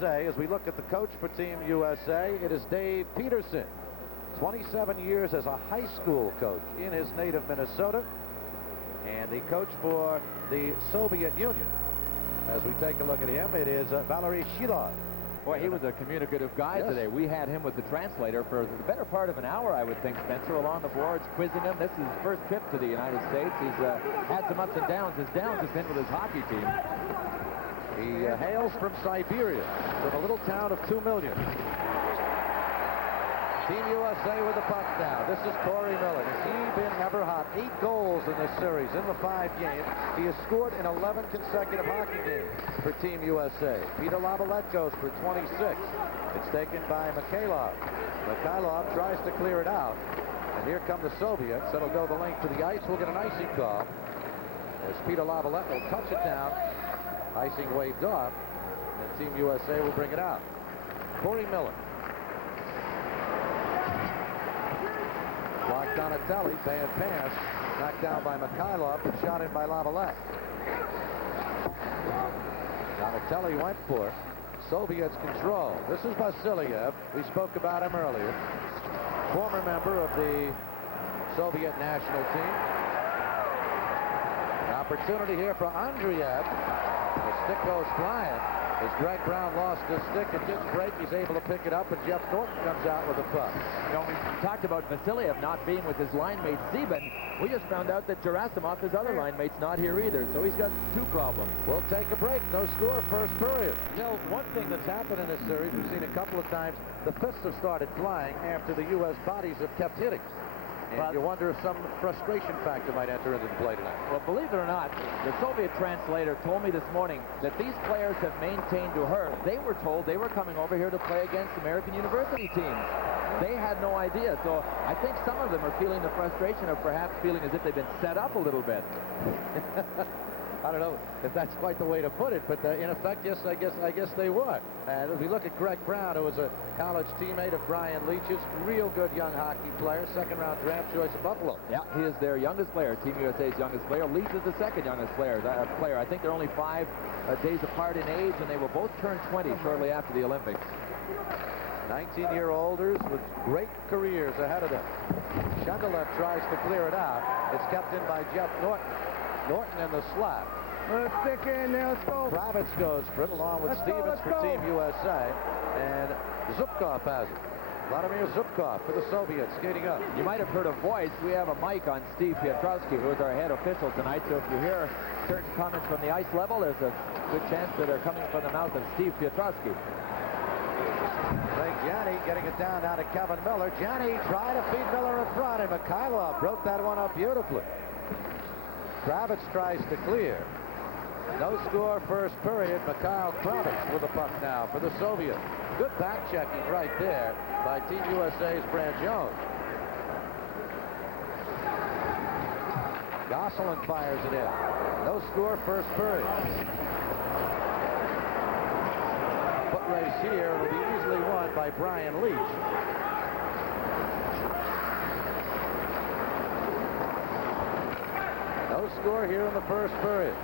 USA, as we look at the coach for Team USA, it is Dave Peterson. 27 years as a high school coach in his native Minnesota, and the coach for the Soviet Union. As we take a look at him, it is Valery Shilov. Boy, he was a communicative guy today. We had him with the translator for the better part of an hour, I would think, Spencer, along the boards, quizzing him. This is his first trip to the United States. He's had some ups and downs. His downs has been with his hockey team. He hails from Siberia, from a little town of 2 million. Team USA with the puck now. This is Corey Miller. Has he been ever hot? 8 goals in this series in the 5 games. He has scored in 11 consecutive hockey games for Team USA. Peter Lavalette goes for 26. It's taken by Mikhailov. Mikhailov tries to clear it out. And here come the Soviets. That'll go the length to the ice. We'll get an icing call as Peter Lavalette will touch it down. Icing waved off. And Team USA will bring it out. Corey Miller. Blocked Donatelli, bad pass, knocked down by Mikhailov, but shot in by Lavalette. Donatelli went for it. Soviets control. This is Vasiliev. We spoke about him earlier. Former member of the Soviet national team. An opportunity here for A.Andreev. The stick goes flying. As Greg Brown lost his stick, it didn't break. He's able to pick it up, and Jeff Norton comes out with the puck. You know, we talked about Vasiliev not being with his line mate Zeben. We just found out that Gerasimov, his other line mate's not here either, so he's got 2 problems. We'll take a break. No score, first period. You know, one thing that's happened in this series, we've seen a couple of times, the fists have started flying after the U.S. bodies have kept hitting. And you wonder if some frustration factor might enter into play tonight. Well, believe it or not, the Soviet translator told me this morning that these players have maintained to her. They were told they were coming over here to play against American university teams. They had no idea. So I think some of them are feeling the frustration of perhaps feeling as if they've been set up a little bit. I don't know if that's quite the way to put it, but in effect, yes, I guess they were. And if we look at Greg Brown, who was a college teammate of Brian Leitch's, real good young hockey player, second-round draft choice of Buffalo. Yeah, he is their youngest player, Team USA's youngest player. Leitch is the second youngest player. I think they're only 5 days apart in age, and they will both turn 20 shortly after the Olympics. 19-year-olders with great careers ahead of them. Shundelet tries to clear it out. It's kept in by Jeff Norton. Norton in the slot. Let's stick in there. Let's go. Kravitz goes for it along with Stevens for Team USA. And Zubkov has it. Vladimir Zubkov for the Soviets skating up. You might have heard a voice. We have a mic on Steve Piotrowski, who is our head official tonight. So if you hear certain comments from the ice level, there's a good chance that they're coming from the mouth of Steve Piotrowski. Johnny getting it down now to Kevin Miller. Johnny tried to feed Miller in front, and Mikhailov broke that one up beautifully. Kravitz tries to clear. No score first period. Mikhail Kravitz with the puck now for the Soviets. Good back checking right there by Team USA's Brad Jones. Gosselin fires it in. No score first period. Foot race here will be easily won by Brian Leitch. No score here in the first period.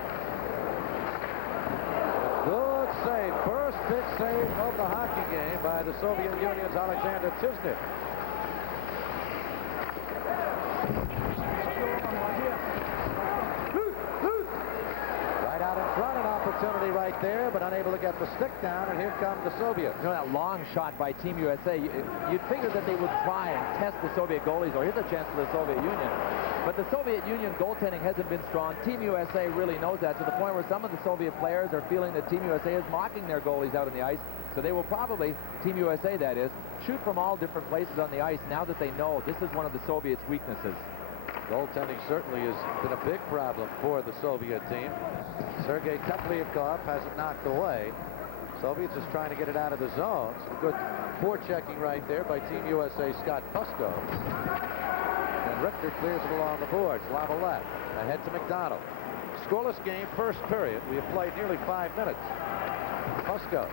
Good save. First big save of the hockey game by the Soviet Union's Alexander Tiznik. Right out in front, an opportunity right there, but unable to get the stick down, and here come the Soviets. You know, that long shot by Team USA, you'd figure that they would try and test the Soviet goalies, or here's a chance for the Soviet Union. But the Soviet Union goaltending hasn't been strong. Team USA really knows that, to the point where some of the Soviet players are feeling that Team USA is mocking their goalies out on the ice. So they will probably, Team USA that is, shoot from all different places on the ice now that they know this is one of the Soviets' weaknesses. Goaltending certainly has been a big problem for the Soviet team. Sergei Teplyakov has it knocked away. Soviets is trying to get it out of the zone. Some good forechecking right there by Team USA Scott Fusco. And Richter clears it along the boards. Lavalette ahead to McDonald. Scoreless game, first period. We have played nearly 5 minutes. Fusco.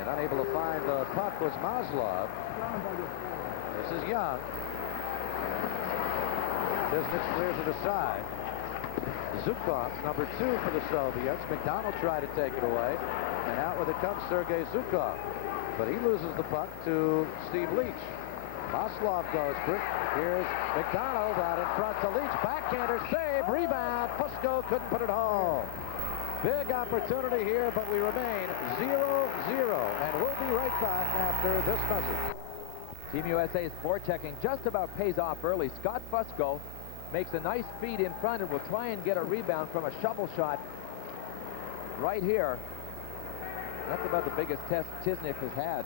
And unable to find the puck was Maslov. This is Young. Disney clears it aside. Zukov, number 2 for the Soviets. McDonald tried to take it away, and out with it comes Sergei Zukov. But he loses the puck to Steve Leach. Maslov goes for it. Here's McDonald out in front to Leach. Backhander save, rebound. Fusco couldn't put it home. Big opportunity here, but we remain 0-0, and we'll be right back after this message. Team USA's forechecking just about pays off early. Scott Fusco makes a nice feed in front and will try and get a rebound from a shovel shot right here. That's about the biggest test Chisnik has had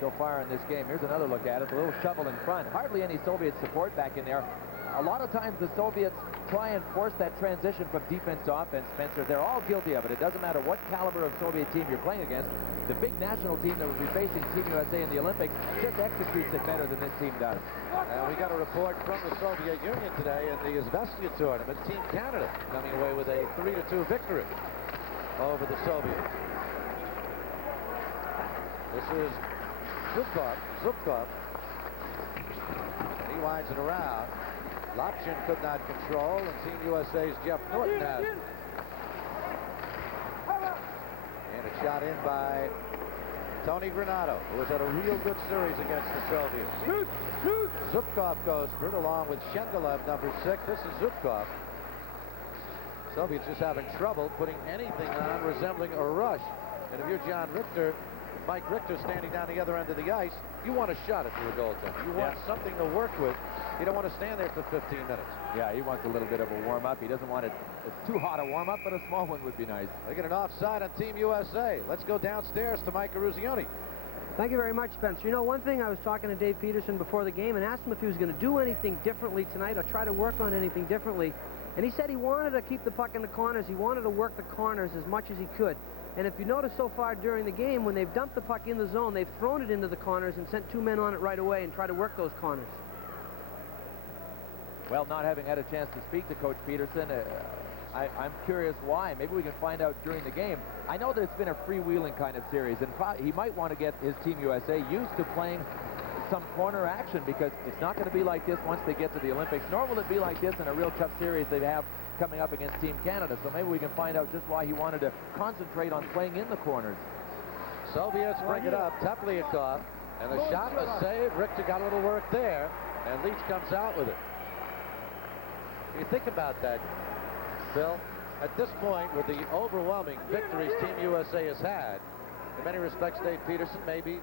so far in this game. Here's another look at it. A little shovel in front. Hardly any Soviet support back in there. A lot of times the Soviets try and force that transition from defense to offense, Spencer. They're all guilty of it. It doesn't matter what caliber of Soviet team you're playing against. The big national team that will be facing Team USA in the Olympics just executes it better than this team does. And we got a report from the Soviet Union today in the Izvestia tournament. Team Canada coming away with a 3-2 victory over the Soviets. This is Zukov. And he winds it around. Lapshin could not control, and Team USA's Jeff Norton has it. And a shot in by Tony Granato, who has had a real good series against the Soviets. Zukov goes for it along with Shendelev, number 6. This is Zukov. Soviets just having trouble putting anything on resembling a rush. And if you're John Richter, Mike Richter standing down the other end of the ice, you want a shot at your goaltender. You want something to work with. You don't want to stand there for 15 minutes. Yeah, he wants a little bit of a warm-up. He doesn't want it too hot a warm-up, but a small one would be nice. They get an offside on Team USA. Let's go downstairs to Mike Eruzione. Thank you very much, Spencer. You know, one thing, I was talking to Dave Peterson before the game and asked him if he was going to do anything differently tonight or try to work on anything differently. And he said he wanted to keep the puck in the corners. He wanted to work the corners as much as he could. And if you notice so far during the game, when they've dumped the puck in the zone, they've thrown it into the corners and sent 2 men on it right away and tried to work those corners. Well, not having had a chance to speak to Coach Peterson, I'm curious why. Maybe we can find out during the game. I know that it's been a freewheeling kind of series, and he might want to get his Team USA used to playing some corner action, because it's not going to be like this once they get to the Olympics, nor will it be like this in a real tough series they have coming up against Team Canada. So maybe we can find out just why he wanted to concentrate on playing in the corners. Soviets bring it up. Tepliakov, and the shot was saved. Richter got a little work there, and Leach comes out with it. You think about that, Bill. At this point, with the overwhelming victories Team USA has had, in many respects, Dave Peterson maybe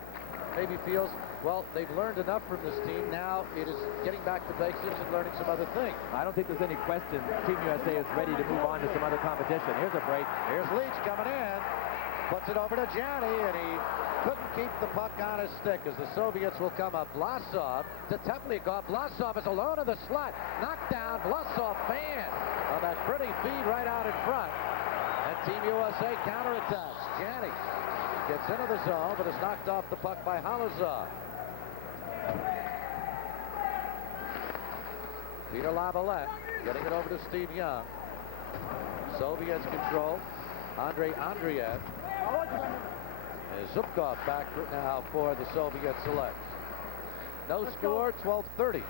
feels, well, they've learned enough from this team. Now it is getting back to basics and learning some other things. I don't think there's any question Team USA is ready to move on to some other competition. Here's a break. Here's Leach coming in. Puts it over to Johnny, and he couldn't keep the puck on his stick as the Soviets will come up. Vlasov to Tepliakov. Vlasov is alone in the slot. Knocked down. Vlasov fan on that pretty feed right out in front. And Team USA counterattacks. Johnny gets into the zone, but is knocked off the puck by Halazov. Peter Lavalette getting it over to Steve Young. Soviets control. Andreev. And Zukov back now for the Soviet select. No score, 12:30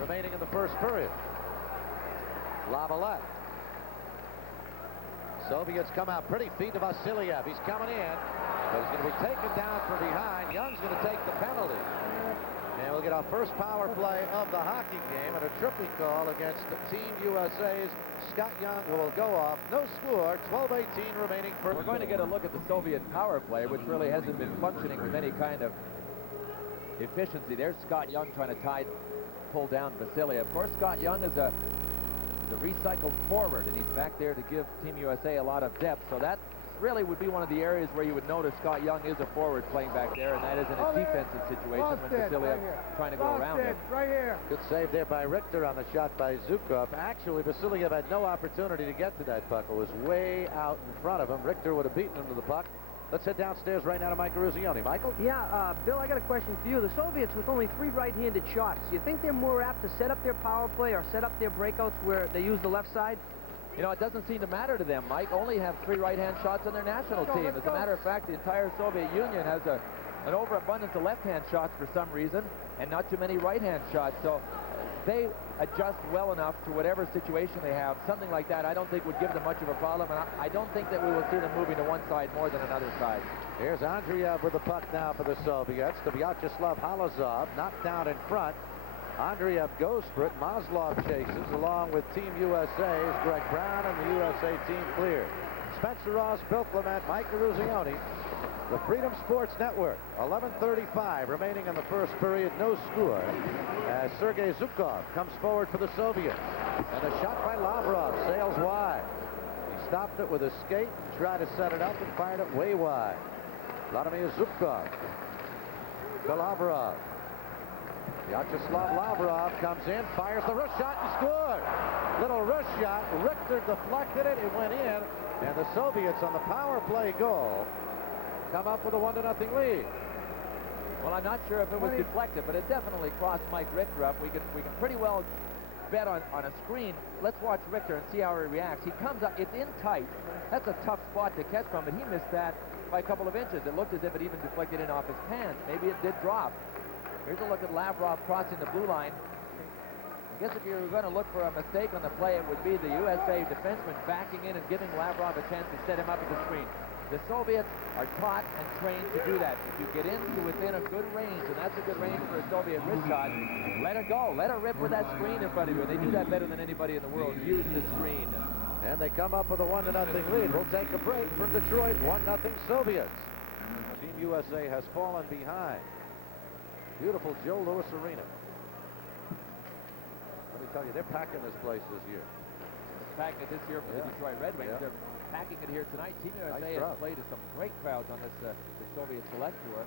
remaining in the first period. Lavalette. Soviets come out pretty feed to Vasiliev. He's coming in, but he's going to be taken down from behind. Young's going to take the penalty. And we'll get our first power play of the hockey game and a tripping call against the Team USA's Scott Young, who will go off. No score, 12:18 remaining. We're going to get a look at the Soviet power play, which really hasn't been functioning with any kind of efficiency. There's Scott Young trying to pull down Vasiliev. Of course, Scott Young is a recycled forward, and he's back there to give Team USA a lot of depth. So that really would be one of the areas where you would notice Scott Young is a forward playing back there, and that is in a defensive situation when Vasiliev trying to go around him. Right here. Good save there by Richter on the shot by Zukov. Actually, Vasiliev had no opportunity to get to that puck. It was way out in front of him. Richter would have beaten him to the puck. Let's head downstairs right now to Mike Eruzione. Michael? Yeah, Bill, I got a question for you. The Soviets with only 3 right-handed shots, do you think they're more apt to set up their power play or set up their breakouts where they use the left side? You know, it doesn't seem to matter to them. Mike only have 3 right-hand shots on their national team. As a matter of fact, the entire Soviet Union has an overabundance of left-hand shots for some reason and not too many right-hand shots. So they adjust well enough to whatever situation they have. Something like that I don't think would give them much of a problem, and I don't think that we will see them moving to one side more than another side. Here's A'Andreев with the puck now for the Soviets. To Vyacheslav Halazov knocked down in front. A'Andreев goes for it. Maslov chases along with Team USA's Greg Brown, and the USA team cleared. Spencer Ross, Bill Clement, Mike Eruzione. The Freedom Sports Network. 11:35 remaining in the first period. No score as Sergei Zhukov comes forward for the Soviets. And a shot by Lavrov sails wide. He stopped it with a skate and tried to set it up and fired it way wide. Vladimir Zhukov to Lavrov. Vyacheslav Lavrov comes in, fires the wrist shot and scored. Little wrist shot. Richter deflected it. It went in. And the Soviets on the power play goal come up with a 1-0 lead. Well, I'm not sure if it was deflected, but it definitely crossed Mike Richter up. We can pretty well bet on a screen. Let's watch Richter and see how he reacts. He comes up. It's in tight. That's a tough spot to catch from, but he missed that by a couple of inches. It looked as if it even deflected in off his pants. Maybe it did drop. Here's a look at Lavrov crossing the blue line. I guess if you were going to look for a mistake on the play, it would be the USA defenseman backing in and giving Lavrov a chance to set him up at the screen. The Soviets are taught and trained to do that. If you get into within a good range, and that's a good range for a Soviet wrist shot, let it go. Let her rip with that screen in front of you. They do that better than anybody in the world. Use the screen. And they come up with a 1-0 lead. We'll take a break from Detroit. 1-0 Soviets. Team USA has fallen behind. Beautiful Joe Louis Arena. Let me tell you, they're packing this place this year. Packing it this year for the Detroit Red Wings. They're packing it here tonight. Team USA has played to some great crowds on this the Soviet Select Tour.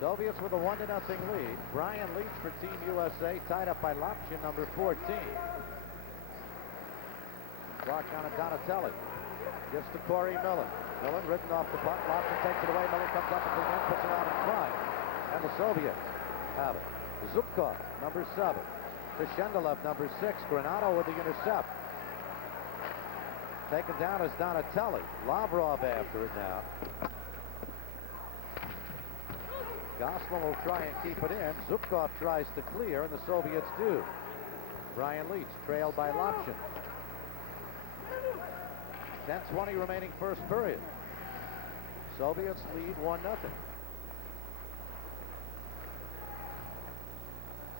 Soviets with a 1-0 lead. Brian Leitch for Team USA, tied up by Lapshin, number 14. Clock on at Donatelli. Gives to Corey Millin. Millin ridden off the puck. Lapshin takes it away. Millin comes up and again, puts it out in front. And the Soviets have it. Zhukov, number 7. To Shendelev, number 6. Granato with the intercept. Taken down is Donatelli. Lavrov after it now. Gosselin will try and keep it in. Zhukov tries to clear, and the Soviets do. Brian Leitch trailed by Lapshin. 10:20 remaining first period. Soviets lead 1-0.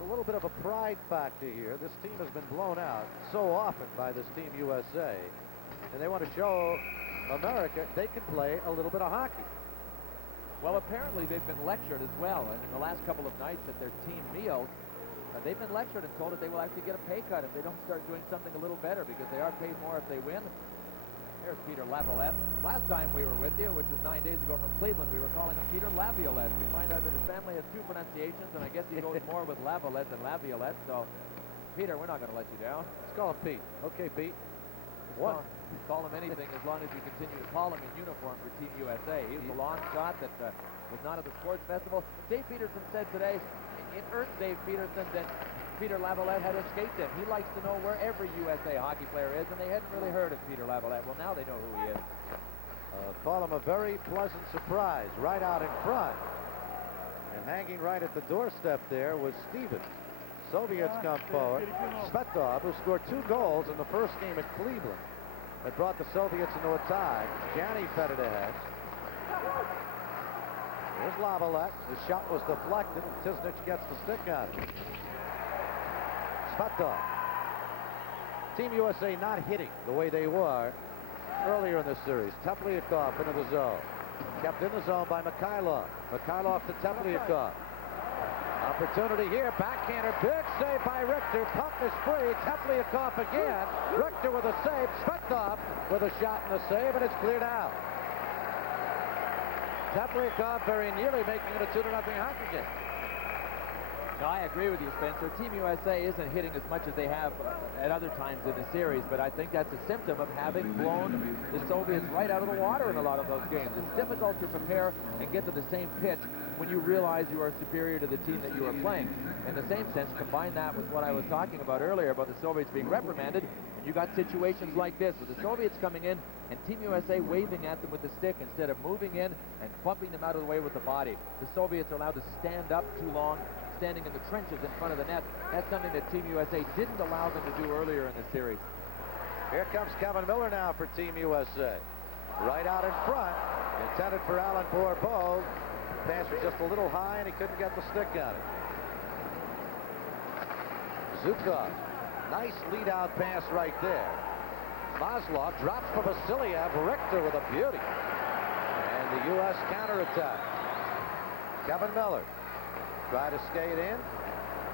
A little bit of a pride factor here. This team has been blown out so often by this Team USA, and they want to show America they can play a little bit of hockey. Well, apparently they've been lectured as well in the last couple of nights at their team meals. They've been lectured and told that they will actually get a pay cut if they don't start doing something a little better, because they are paid more if they win. There's Peter Laviolette. Last time we were with you, which was 9 days ago from Cleveland, we were calling him Peter Laviolette. We find out that his family has 2 pronunciations, and I guess he goes more with Laviolette than Laviolette. So, Peter, we're not going to let you down. Let's call him Pete. Okay, Pete. What? Call him anything as long as you continue to call him in uniform for Team USA. He was a long shot that was not at the sports festival. Dave Peterson said today, it irked Dave Peterson that Peter Laviolette had escaped him. He likes to know where every USA hockey player is, and they hadn't really heard of Peter Laviolette. Well, now they know who he is. Call him a very pleasant surprise right out in front. And hanging right at the doorstep there was Stevens. Soviets come forward. Tsvetkov, who scored 2 goals in the first game at Cleveland, that brought the Soviets into a tie. Gianni fed it ahead. Here's Laviolette. The shot was deflected, and Tisnich gets the stick on it. Tsvetkov. Team USA not hitting the way they were earlier in this series. Tepliakov into the zone. Kept in the zone by Mikhailov. Mikhailov to Tepliakov. Opportunity here. Backhander. Big save by Richter. Puck is free. Tepliakov again. Richter with a save. Tsvetkov with a shot and a save, and it's cleared out. Tepliakov very nearly making it a 2-0 hockey game. No, I agree with you, Spencer. Team USA isn't hitting as much as they have at other times in the series, but I think that's a symptom of having blown the Soviets right out of the water in a lot of those games. It's difficult to prepare and get to the same pitch when you realize you are superior to the team that you are playing. In the same sense, combine that with what I was talking about earlier about the Soviets being reprimanded, and you got situations like this with the Soviets coming in and Team USA waving at them with the stick instead of moving in and bumping them out of the way with the body. The Soviets are allowed to stand up too long, standing in the trenches in front of the net. That's something that Team USA didn't allow them to do earlier in the series. Here comes Kevin Miller now for Team USA. Right out in front, intended for Alan Bourbeau. Pass was just a little high, and he couldn't get the stick on it. Zukov, nice lead-out pass right there. Maslov drops for Vasiliev. Richter with a beauty. And the U.S. counterattack. Kevin Miller tried to skate in.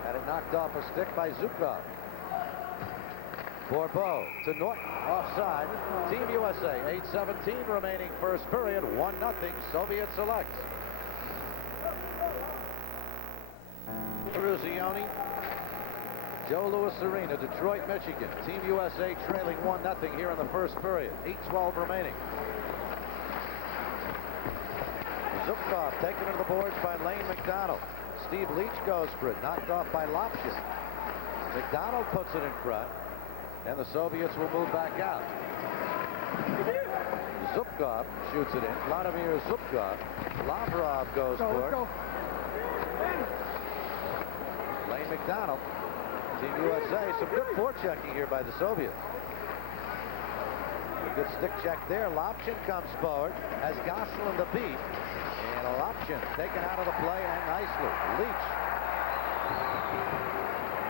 Had it knocked off a stick by Zukov. Bourbeau to Norton, offside. Team USA, 8:17 remaining first period, 1-0, Soviet selects. Ruzioni, Joe Louis Arena, Detroit, Michigan. Team USA trailing 1-0 here in the first period, 8:12 remaining. Zukov taken to the boards by Lane McDonald. Steve Leach goes for it, knocked off by Lapshин. McDonald puts it in front. And the Soviets will move back out. Zubkov shoots it in. Vladimir Zubkov. Lavrov goes for it. Lane McDonald. Team USA. Some good forechecking here by the Soviets. A good stick check there. Lapshin comes forward. Has Gosselin the beat. And Lapshin taken out of the play and nicely. Leach.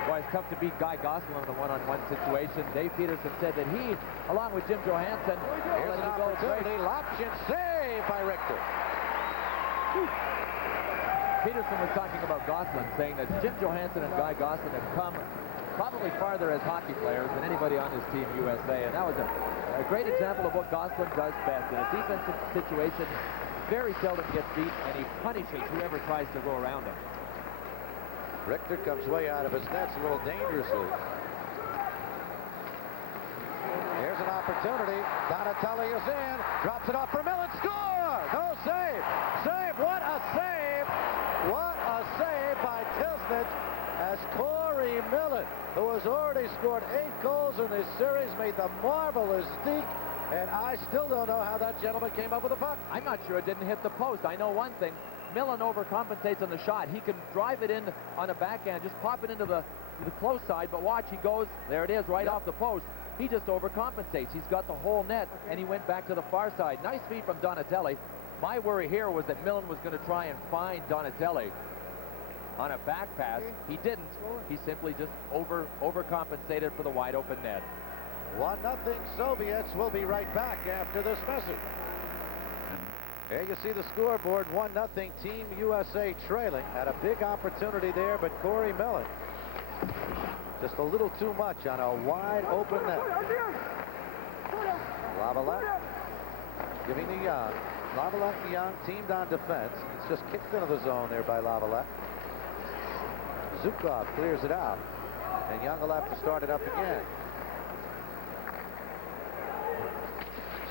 Boy, it's tough to beat Guy Gosselin in a one-on-one situation. Dave Peterson said that he, along with Jim Johansson, here's an opportunity. Lapshin saved by Richter. Peterson was talking about Gosselin, saying that Jim Johansson and Guy Gosselin have come probably farther as hockey players than anybody on this Team USA, and that was a great example of what Gosselin does best. In a defensive situation, very seldom gets beat, and he punishes whoever tries to go around him. Richter comes way out of his nets a little dangerously. Here's an opportunity. Donatelli is in. Drops it off for Millin. Score! No save. Save. What a save. What a save by Tisnich as Corey Millin, who has already scored 8 goals in this series, made the marvelous deke. And I still don't know how that gentleman came up with the puck. I'm not sure it didn't hit the post. I know one thing. Millin overcompensates on the shot. He can drive it in on a backhand, just pop it into the close side, but watch, he goes, there it is, right off the post. He just overcompensates. He's got the whole net, and he went back to the far side. Nice feed from Donatelli. My worry here was that Millin was going to try and find Donatelli on a back pass. He didn't. He simply just overcompensated for the wide open net. 1-0 Soviets. Will be right back after this message. Here you see the scoreboard, 1-0 Team USA trailing. Had a big opportunity there, but Corey Millin just a little too much on a wide open net. Lavalette giving to Young. Lavalette and Young teamed on defense. It's just kicked into the zone there by Lavalette. Zukov clears it out, and Young will have to start it up again.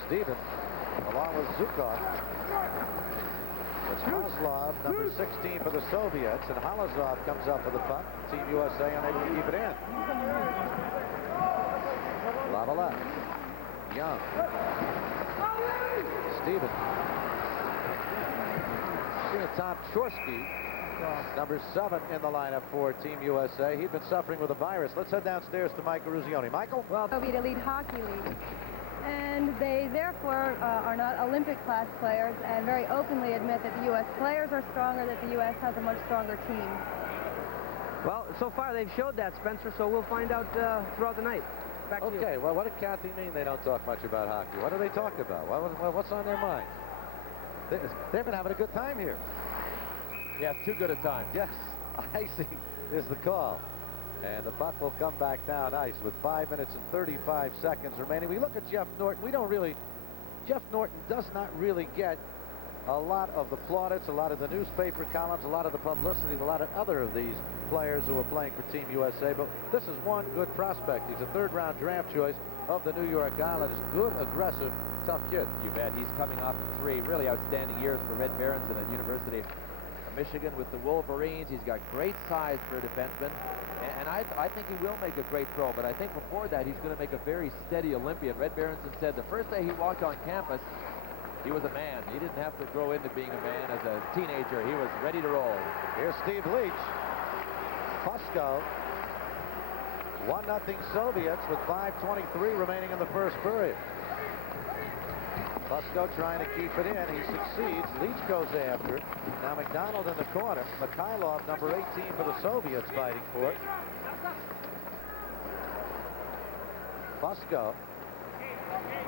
Stevens along with Zukov. It's Maslov, number 16 for the Soviets, and Halazov comes up with the puck. Team USA unable to keep it in. Lavalette. Young. Stevens. Tom Chorski, number 7 in the lineup for Team USA. He'd been suffering with a virus. Let's head downstairs to Michael Ruzioni. Michael? Well, Soviet Elite Hockey League. And they therefore are not Olympic class players and very openly admit that the U.S. players are stronger, that the U.S. has a much stronger team. Well, so far they've showed that, Spencer, so we'll find out throughout the night. Back to you. Okay, well, what did Kathy mean they don't talk much about hockey? What do they talk about? What's on their mind? They've been having a good time here. Yeah, too good a time. Yes, icing is the call. And the puck will come back down ice with 5 minutes and 35 seconds remaining. We look at Jeff Norton. Jeff Norton does not really get a lot of the plaudits, a lot of the newspaper columns, a lot of the publicity, a lot of other of these players who are playing for Team USA. But this is one good prospect. He's a third-round draft choice of the New York Islanders. Good, aggressive, tough kid. You bet. He's coming off 3 really outstanding years for Red Berenson at University of Michigan with the Wolverines. He's got great size for a defenseman. And I think he will make a great pro, but I think before that he's going to make a very steady Olympian. Red Berenson said the first day he walked on campus, he was a man. He didn't have to grow into being a man as a teenager. He was ready to roll. Here's Steve Leach. Fusco. 1-0 Soviets with 5:23 remaining in the first period. Fusco trying to keep it in. He succeeds. Leach goes after. Now McDonald in the corner. Mikhailov, number 18 for the Soviets, fighting for it. Fusco.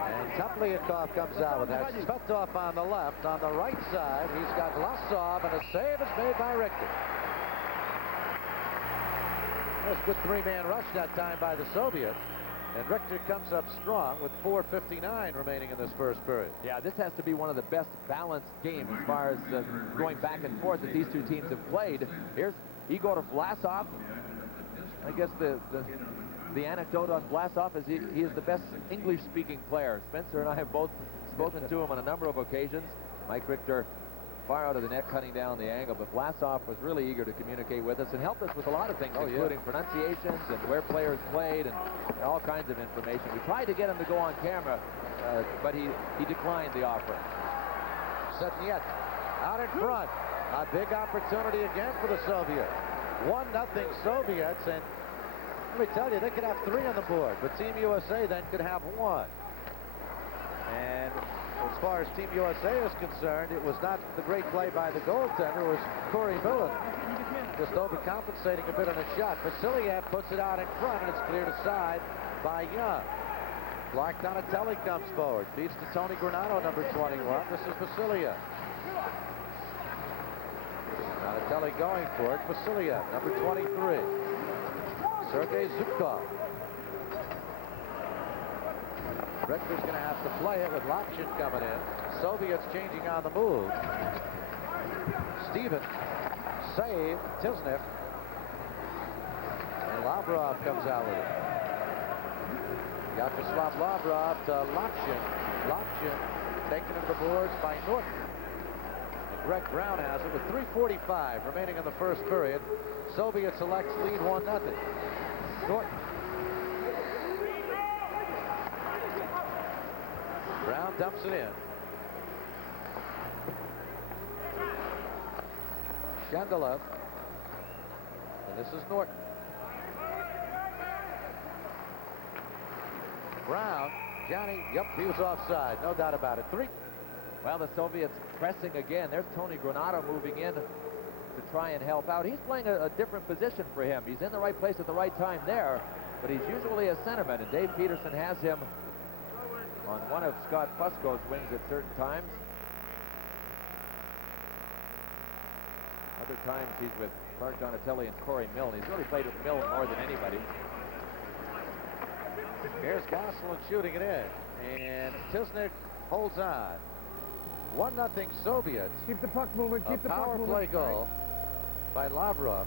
And Teplyakov comes out with that. Tsvetov on the left. On the right side, he's got Vlasov, and a save is made by Richter. That was a good three-man rush that time by the Soviets. And Richter comes up strong with 4:59 remaining in this first period. Yeah, this has to be one of the best balanced games as far as going back and forth that these two teams have played. Here's Igor Vlasov. I guess the anecdote on Vlasov is he is the best English-speaking player. Spencer and I have both spoken to him on a number of occasions. Mike Richter far out of the net, cutting down the angle, but Vlasov was really eager to communicate with us and helped us with a lot of things, including pronunciations and where players played and all kinds of information. We tried to get him to go on camera, but he declined the offer. Setnyet out in front. A big opportunity again for the Soviets. 1-0 Soviets, and let me tell you, they could have 3 on the board, but Team USA then could have 1. And as far as Team USA is concerned, it was not the great play by the goaltender. It was Corey Millin just overcompensating a bit on a shot. Vasiliev puts it out in front, and it's cleared aside by Young. Clark Donatelli comes forward, feeds to Tony Granado, number 21. This is Vasiliev. Donatelli going for it. Vasiliev, number 23. Sergei Zhukov. Richter's going to have to play it with Lapshin coming in. Soviets changing on the move. Stevens, save, Tisnik. And Lavrov comes out with it. Yaroslav Lavrov to Lapshin. Lapshin taken to the boards by Norton. And Greg Brown has it with 3:45 remaining in the first period. Soviets elects lead 1-0. Norton. Brown dumps it in. Shendelev. And this is Norton. Brown. Johnny. Yep, he was offside. No doubt about it. 3. Well, the Soviets pressing again. There's Tony Granado moving in to try and help out. He's playing a different position for him. He's in the right place at the right time there, but he's usually a centerman, and Dave Peterson has him on one of Scott Fusco's wings at certain times. Other times he's with Clark Donatelli and Corey Millin. He's really played with Millin more than anybody. Here's Gosselin shooting it in, and Tisnik holds on. 1-0 Soviets. Keep the puck moving. Keep the puck moving. Power play goal by Lavrov.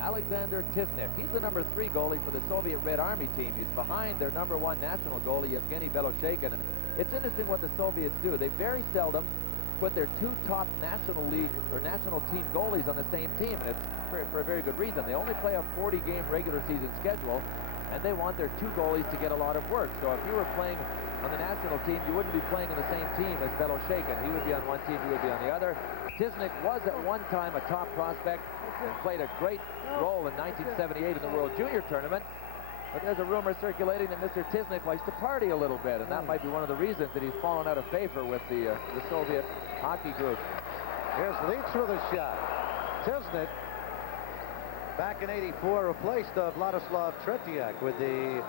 Alexander Tisnik. He's the number 3 goalie for the Soviet Red Army team. He's behind their number 1 national goalie, Evgeny Beloshekin. And it's interesting what the Soviets do. They very seldom put their 2 top national league or national team goalies on the same team. And it's for a very good reason. They only play a 40-game regular season schedule, and they want their 2 goalies to get a lot of work. So if you were playing on the national team, you wouldn't be playing on the same team as Beloshekin. He would be on one team, you would be on the other. Tisnik was at one time a top prospect and played a great role in 1978 in the World Junior Tournament. But there's a rumor circulating that Mr. Tisnik likes to party a little bit, and that might be one of the reasons that he's fallen out of favor with the Soviet hockey group. Here's Leitch with a shot. Tisnik, back in '84, replaced Vladislav Tretiak with the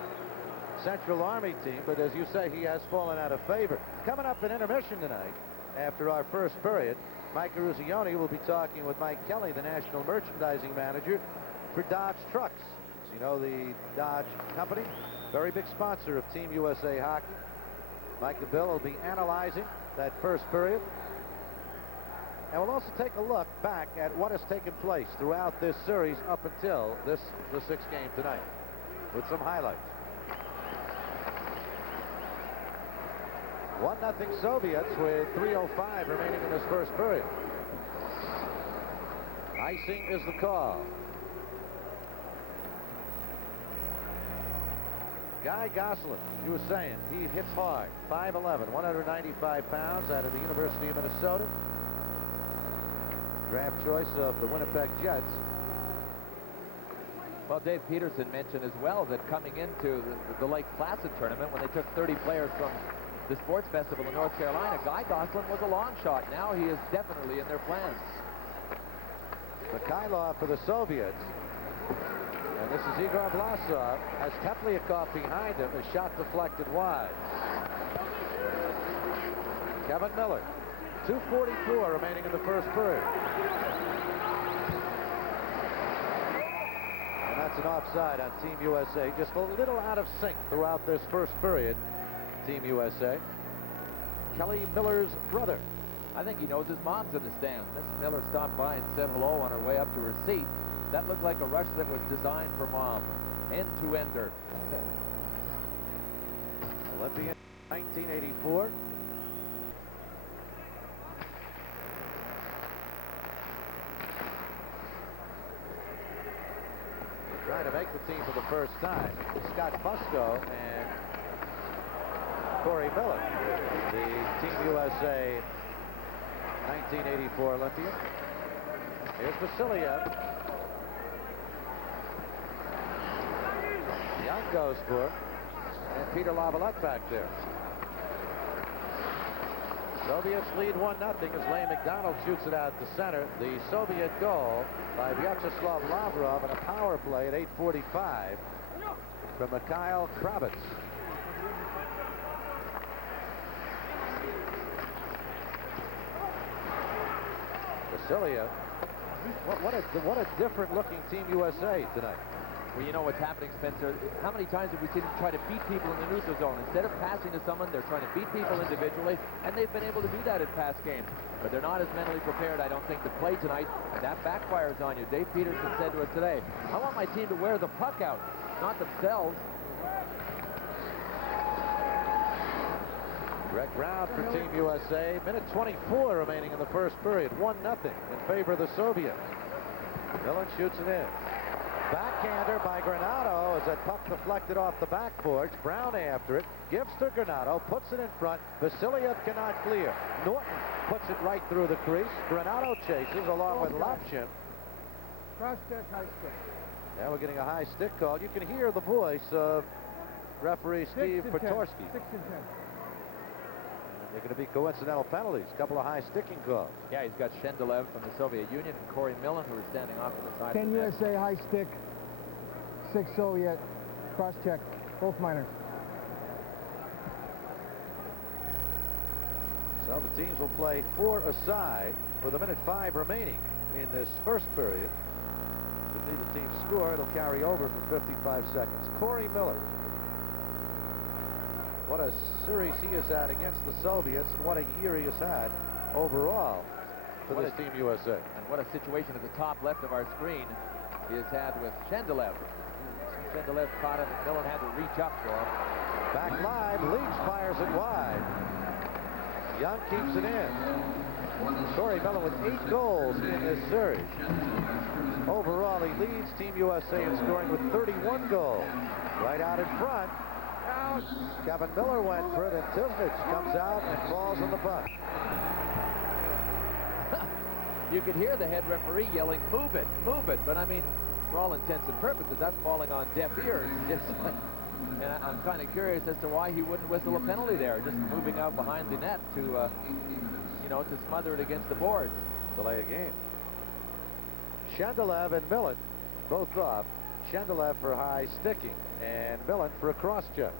Central Army team, but as you say, he has fallen out of favor. Coming up in intermission tonight, after our first period, Mike Eruzione will be talking with Mike Kelly, the national merchandising manager for Dodge Trucks. As you know, the Dodge company, very big sponsor of Team USA hockey. Mike and Bill will be analyzing that first period. And we'll also take a look back at what has taken place throughout this series up until the 6th game tonight with some highlights. 1-0 Soviets with 3:05 remaining in this first period. Icing is the call. Guy Gosselin, you were saying, he hits hard. 5'11", 195 pounds, out of the University of Minnesota. draft choice of the Winnipeg Jets. Well, Dave Peterson mentioned as well that coming into the Lake Placid tournament, when they took 30 players from the sports festival in North Carolina, Guy Gosselin was a long shot. Now he is definitely in their plans. Mikhailov for the Soviets. And this is Igor Vlasov. Has Tepliakov behind him. A shot deflected wide. Kevin Miller. 2:44 remaining in the first period. And that's an offside on Team USA. Just a little out of sync throughout this first period. Team USA. Kelly Miller's brother. I think he knows his mom's in the stand. Miss Miller stopped by and said hello on her way up to her seat. That looked like a rush that was designed for Mom. End-to-ender. Olympian 1984. Trying to make the team for the first time. Scott Fusco and Corey Miller, the Team USA 1984 Olympian. Here's Vasiliev. Young goes for it. And Peter Lavalette back there. Soviets lead 1-0 as Lane McDonald shoots it out to center. The Soviet goal by Vyacheslav Lavrov and a power play at 8:45 from Mikhail Kravets. Vasiliev. What a different looking Team USA tonight. Well, you know what's happening, Spencer. How many times have we seen them try to beat people in the neutral zone? Instead of passing to someone, they're trying to beat people individually, and they've been able to do that in past games. But they're not as mentally prepared, I don't think, to play tonight, and that backfires on you. Dave Peterson said to us today, I want my team to wear the puck out, not themselves. Greg Brown for Team USA. Minute 24 remaining in the first period. 1-0 in favor of the Soviets. Millon shoots it in. Backhander by Granato as that puck deflected off the backboards. Brown after it. Gives to Granado. Puts it in front. Vasiliev cannot clear. Norton puts it right through the crease. Granado chases along with Lapshин. Cross stick, high stick. Now we're getting a high stick call. You can hear the voice of referee Steve Petorsky. 6 to 10. They're going to be coincidental penalties. A couple of high sticking calls. Yeah, he's got Shendelev from the Soviet Union and Corey Millon, who is standing off to the side. 10 USA high stick, 6 Soviet, cross check, both minors. So the teams will play 4 aside with 1:05 remaining in this first period. If neither team score, it'll carry over for 55 seconds. Corey Miller. What a series he has had against the Soviets, and what a year he has had overall for this Team USA. And what a situation at the top left of our screen he has had with Shendelev. Shendelev caught him, and Millon had to reach up for him. Back live, Litch fires it wide. Young keeps it in. Corey Miller with 8 goals in this series. Overall, he leads Team USA in scoring with 31 goals. Right out in front. Kevin Miller went for it, and Tisnich comes out and falls on the puck. You could hear the head referee yelling, move it, but I mean, for all intents and purposes, that's falling on deaf ears. And I'm kind of curious as to why he wouldn't whistle a penalty there, just moving out behind the net to, you know, to smother it against the boards. Delay a game. Shendelev and Millon both off. Shendelev for high sticking and Millon for a cross check.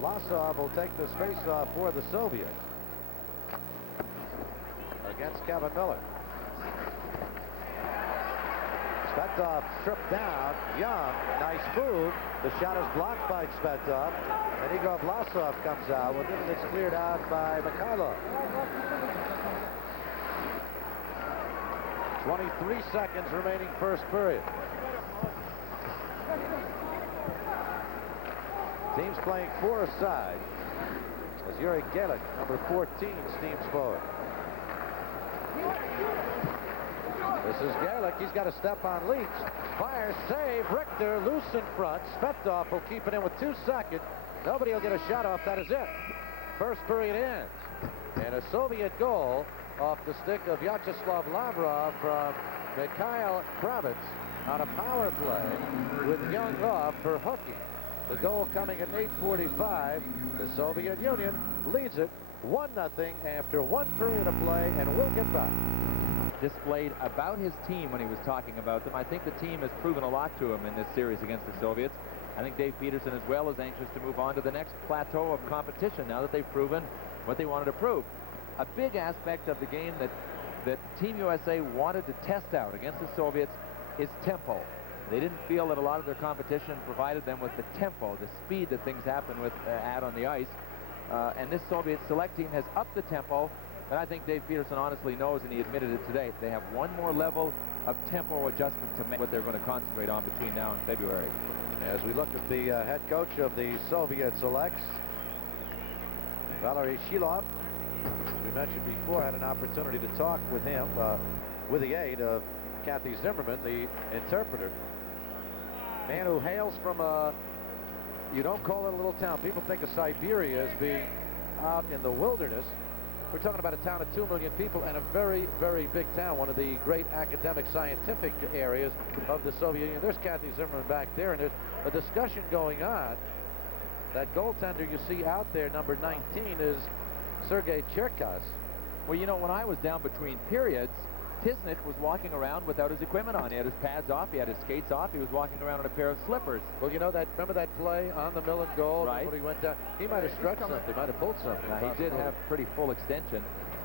Vlasov will take this face-off for the Soviets against Kevin Miller. Tsvetov tripped down. Young, nice move. The shot is blocked by Tsvetov, and Igor Vlasov comes out with it, and it's cleared out by Mikhailov. 23 seconds remaining first period. Teams playing 4 aside as Yuri Gайлик, number 14, steams forward. This is Gайлик. He's got a step on Litch. Fire, save, Richter, loose in front. Svetoff will keep it in with 2 seconds. Nobody will get a shot off. That is it. First period ends. And a Soviet goal off the stick of Vyacheslav Lavrov from Mikhail Kravets on a power play with Young off for hooking. The goal coming at 8:45. The Soviet Union leads it 1-0 after 1 period of play, and we'll get back. Displayed about his team when he was talking about them. I think the team has proven a lot to him in this series against the Soviets. I think Dave Peterson as well is anxious to move on to the next plateau of competition now that they've proven what they wanted to prove. A big aspect of the game that Team USA wanted to test out against the Soviets is tempo. They didn't feel that a lot of their competition provided them with the tempo, the speed that things happen with at on the ice. And this Soviet select team has upped the tempo, and I think Dave Peterson honestly knows, and he admitted it today, they have one more level of tempo adjustment to make what they're going to concentrate on between now and February. As we look at the head coach of the Soviet selects, Valery Shilov, as we mentioned before, had an opportunity to talk with him with the aid of Kathy Zimmerman, the interpreter. Man who hails from a, you don't call it a little town. People think of Siberia as being out in the wilderness. We're talking about a town of 2 million people and a very, very big town, one of the great academic scientific areas of the Soviet Union. There's Kathy Zimmerman back there, and there's a discussion going on. That goaltender you see out there, number 19, is Sergei Cherkas. Well, you know, when I was down between periods, Tisnik was walking around without his equipment on. He had his pads off, he had his skates off, he was walking around in a pair of slippers. Well, you know, remember that play on the Millon goal? Right. When he went down, he might have stretched something, might have pulled something. He did have pretty full extension.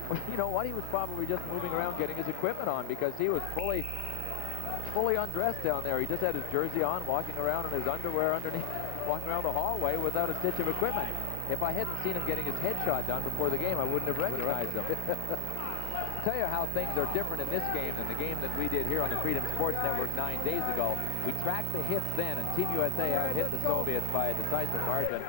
But you know what? He was probably just moving around getting his equipment on, because he was fully undressed down there. He just had his jersey on, walking around in his underwear underneath, walking around the hallway without a stitch of equipment. If I hadn't seen him getting his headshot done before the game, I wouldn't have recognized him. Tell you how things are different in this game than the game that we did here on the Freedom Sports Network 9 days ago. We tracked the hits then, and Team USA out-hit the Soviets by a decisive margin.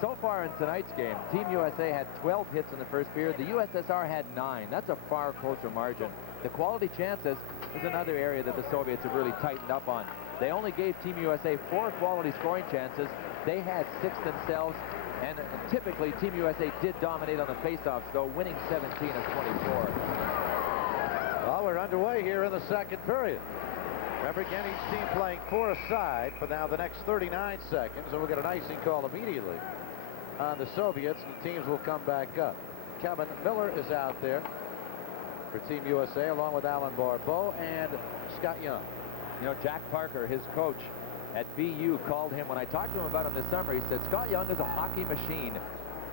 So far in tonight's game, Team USA had 12 hits in the first period. The USSR had 9. That's a far closer margin. The quality chances is another area that the Soviets have really tightened up on. They only gave Team USA 4 quality scoring chances. They had 6 themselves. And typically, Team USA did dominate on the faceoffs, though, winning 17 of 24. Well, we're underway here in the second period. Remember, again, each team playing 4 aside for now the next 39 seconds, and we'll get an icing call immediately on the Soviets, and the teams will come back up. Kevin Miller is out there for Team USA, along with Alan Barbeau and Scott Young. You know, Jack Parker, his coach at BU, called him when I talked to him about him this summer. He said Scott Young is a hockey machine.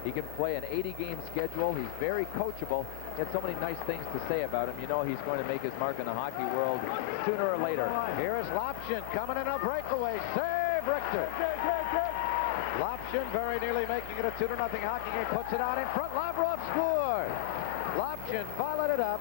He can play an 80-game schedule. He's very coachable. He had so many nice things to say about him. You know he's going to make his mark in the hockey world sooner or later. Here is Lapshin coming in a breakaway. Save, Richter. Lapshin very nearly making it a 2-0 hockey game. Puts it out in front. Lavrov scored. Lapshin followed it up,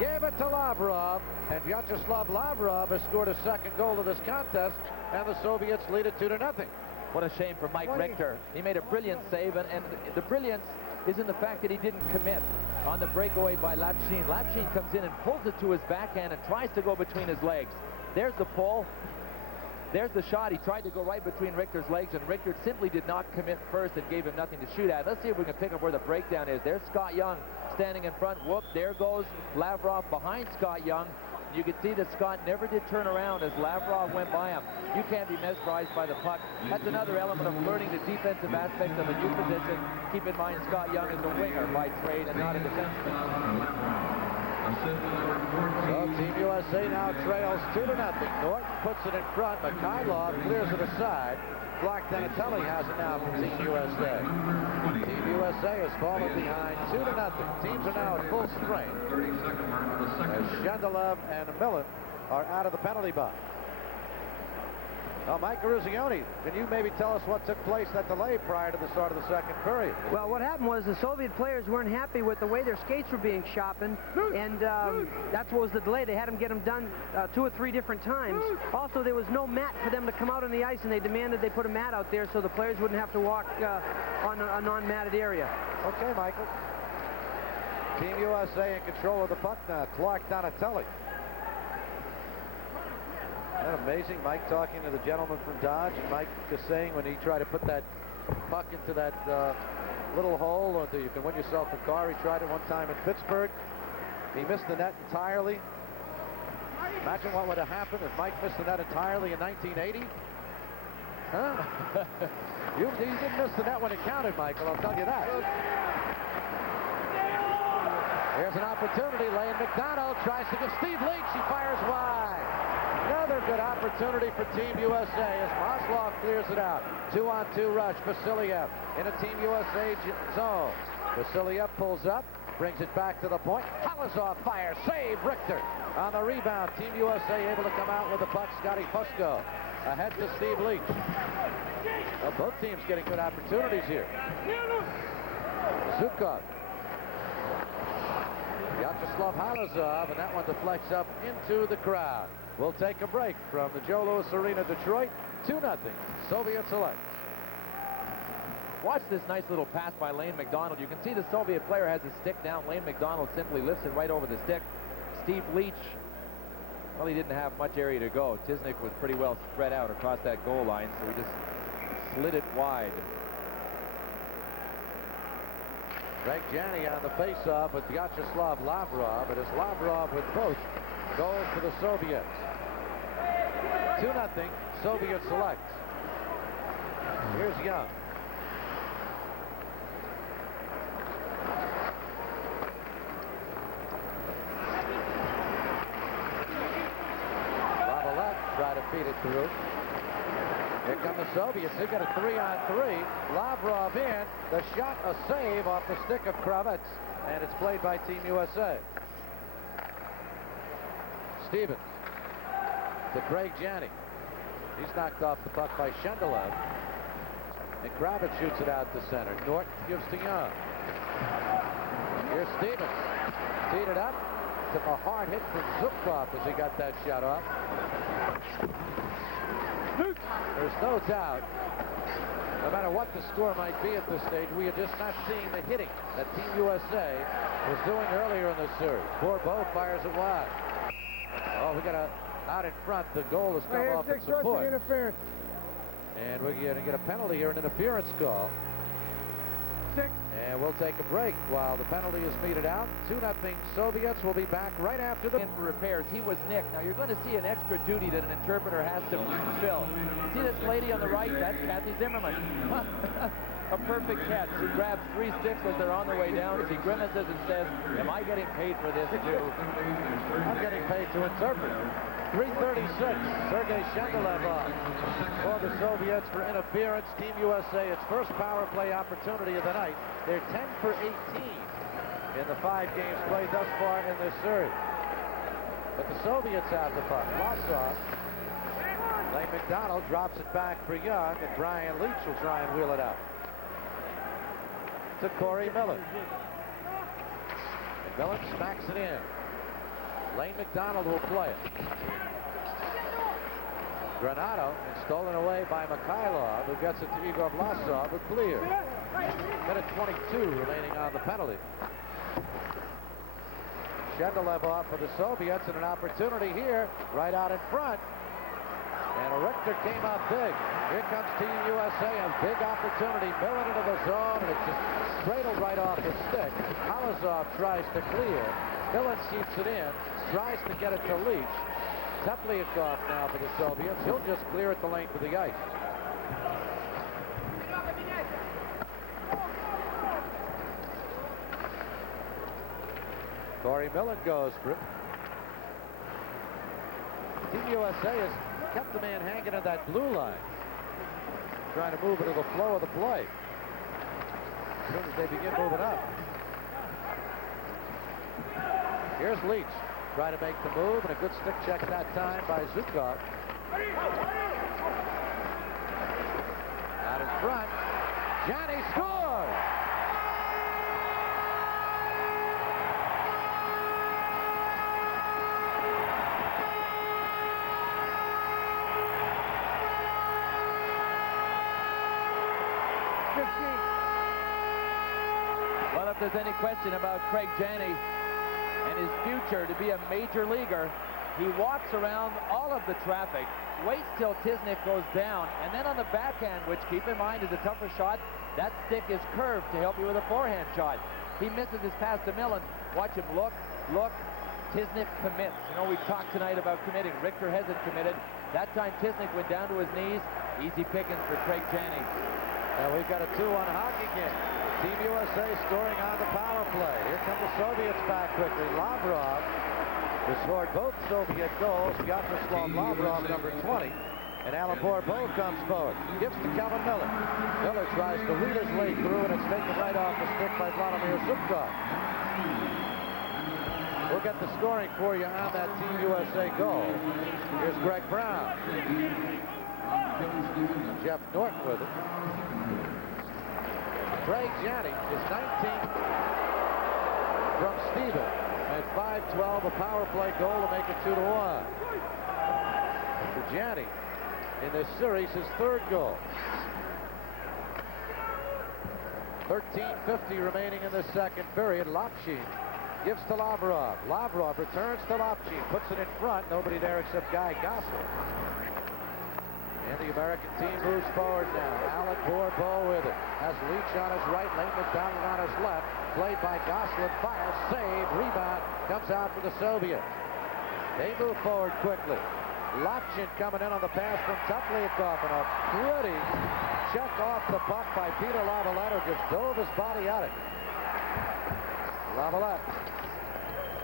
gave it to Lavrov, and Vyacheslav Lavrov has scored a second goal of this contest, and the Soviets lead it 2-0. What a shame for Mike Richter. He made a brilliant save, and the brilliance is in the fact that he didn't commit on the breakaway by Lapshin. Lapshin comes in and pulls it to his backhand and tries to go between his legs. There's the pull. There's the shot. He tried to go right between Richter's legs, and Richter simply did not commit first and gave him nothing to shoot at. Let's see if we can pick up where the breakdown is. There's Scott Young standing in front. Whoop, there goes Lavrov behind Scott Young. You can see that Scott never did turn around as Lavrov went by him. You can't be mesmerized by the puck. That's another element of learning the defensive aspects of a new position. Keep in mind, Scott Young is a winger by trade and not a defenseman. So Team USA now trails 2-0. Norton puts it in front. Mikhailov clears it aside. Clark Donatelli has it now for Team USA. Team USA has fallen behind 2-0. Teams are now at full strength as Shendelev and Millin are out of the penalty box. Well, Mike Eruzione, can you maybe tell us what took place that delay prior to the start of the second period? Well, what happened was the Soviet players weren't happy with the way their skates were being sharpened, and that's what was the delay. They had them get them done 2 or 3 different times. Also, there was no mat for them to come out on the ice, and they demanded they put a mat out there so the players wouldn't have to walk on a non-matted area. Okay, Michael. Team USA in control of the puck now. Clark Donatelli Isn't that amazing? Mike talking to the gentleman from Dodge, and Mike just saying when he tried to put that puck into that little hole, or you can win yourself a car. He tried it one time in Pittsburgh. He missed the net entirely. Imagine what would have happened if Mike missed the net entirely in 1980. Huh? You didn't miss the net when it counted, Michael, I'll tell you that. Here's an opportunity. Lane McDonald tries to get Steve Leach. He fires wide. Another good opportunity for Team USA as Maslov clears it out. 2-on-2 rush. Vasiliev in a Team USA zone. Vasiliev pulls up, brings it back to the point. Halazov fires. Save Richter. On the rebound, Team USA able to come out with the puck. Scotty Fusco ahead to Steve Leach. Well, both teams getting good opportunities here. Zukov. Vyacheslav Halazov, and that one deflects up into the crowd. We'll take a break from the Joe Louis Arena, Detroit. 2-0. Soviet select. Watch this nice little pass by Lane McDonald. You can see the Soviet player has his stick down. Lane McDonald simply lifts it right over the stick. Steve Leach, well, he didn't have much area to go. Tisnik was pretty well spread out across that goal line, so he just slid it wide. Greg Janney on the face-off with Vyacheslav Lavrov. It is Lavrov with both goals for the Soviets. 2-0, Soviet select. Here's Young. Try to feed it through. Here come the Soviets. They've got a 3-on-3. Lavrov in. The shot, a save off the stick of Kravets, and it's played by Team USA. Stevens to Craig Janney. He's knocked off the puck by Shendelev, and Kravets shoots it out to center. Norton gives to Young. Here's Stevens. Teed it up. Took a hard hit from Zukov as he got that shot off. There's no doubt, no matter what the score might be at this stage, we are just not seeing the hitting that Team USA was doing earlier in the series. Poor Bo fires it wide. Oh, we got a out in front. The goal has come off in support. Interference. And we're going to get a penalty here, an interference call. 6. And we'll take a break while the penalty is meted out. 2-0 Soviets. Will be back right after the... In for repairs. He was nicked. Now you're going to see an extra duty that an interpreter has to fill. See this lady on the right? That's Kathy Zimmerman. A perfect catch. She grabs 3 sticks as they're on their way down. She grimaces and says, am I getting paid for this too? I'm getting paid to interpret. 3:36. Sergei Shendelev for the Soviets for interference. Team USA, its first power play opportunity of the night. They're 10 for 18 in the 5 games played thus far in this series. But the Soviets have the puck. Loss. Lane McDonald drops it back for Young, and Brian Leach will try and wheel it out to Corey Miller. And Miller smacks it in. Lane McDonald will play it. Granado is stolen away by Mikhailov, who gets it to Igor Vlasov, who clears. Minute 22 remaining on the penalty. Shendelev off for the Soviets, and an opportunity here right out in front. And Richter came up big. Here comes Team USA, a big opportunity. Miller into the zone, and it's just cradled right off his stick. Halazov tries to clear. Miller keeps it in, tries to get it to Leach. Teplyakov now for the Soviets. He'll just clear it the length of the ice. Corey Miller goes for it. Team USA has kept the man hanging on that blue line, trying to move into the flow of the play. As soon as they begin moving up. Here's Leach trying to make the move, and a good stick check that time by Zukov. Out in front, Johnny scores! Well, if there's any question about Craig Janney and his future to be a major leaguer, He walks around all of the traffic, waits till Tisnik goes down, and then on the backhand, which keep in mind is a tougher shot, that stick is curved to help you with a forehand shot. He misses his pass to Millin. Watch him look. Tisnik commits. You know, we've talked tonight about committing. Richter hasn't committed. That time Tisnik went down to his knees. Easy pickings for Craig Janney. And we've got a 2-1 hockey game. Team USA scoring on the power play. Here come the Soviets back quickly. Lavrov, who scored both Soviet goals. Vyacheslav Lavrov, number 20. And Alan Bourbeau comes forward. Gives to Kevin Miller. Miller tries to lead his way through, and it's taken right off the stick by Vladimir Zubkov. We'll get the scoring for you on that Team USA goal. Here's Greg Brown. Jeff Norton with it. Craig Janney is 19th from Stevens. Made 5-12, a power play goal to make it 2-1. For Janney, in this series, his third goal. 13:50 remaining in the second period. Lapshin gives to Lavrov. Lavrov returns to Lapshin, puts it in front. Nobody there except Guy Gosselin. And the American team moves forward now. Alan Bourbeau with it. Has Leach on his right, Lane McDonald on his left. Played by Gosselin, fires, save, rebound, comes out for the Soviets. They move forward quickly. Lapshin coming in on the pass from Teplyakov, and a pretty check off the puck by Peter Lavalette, who just dove his body at it. Lavalette.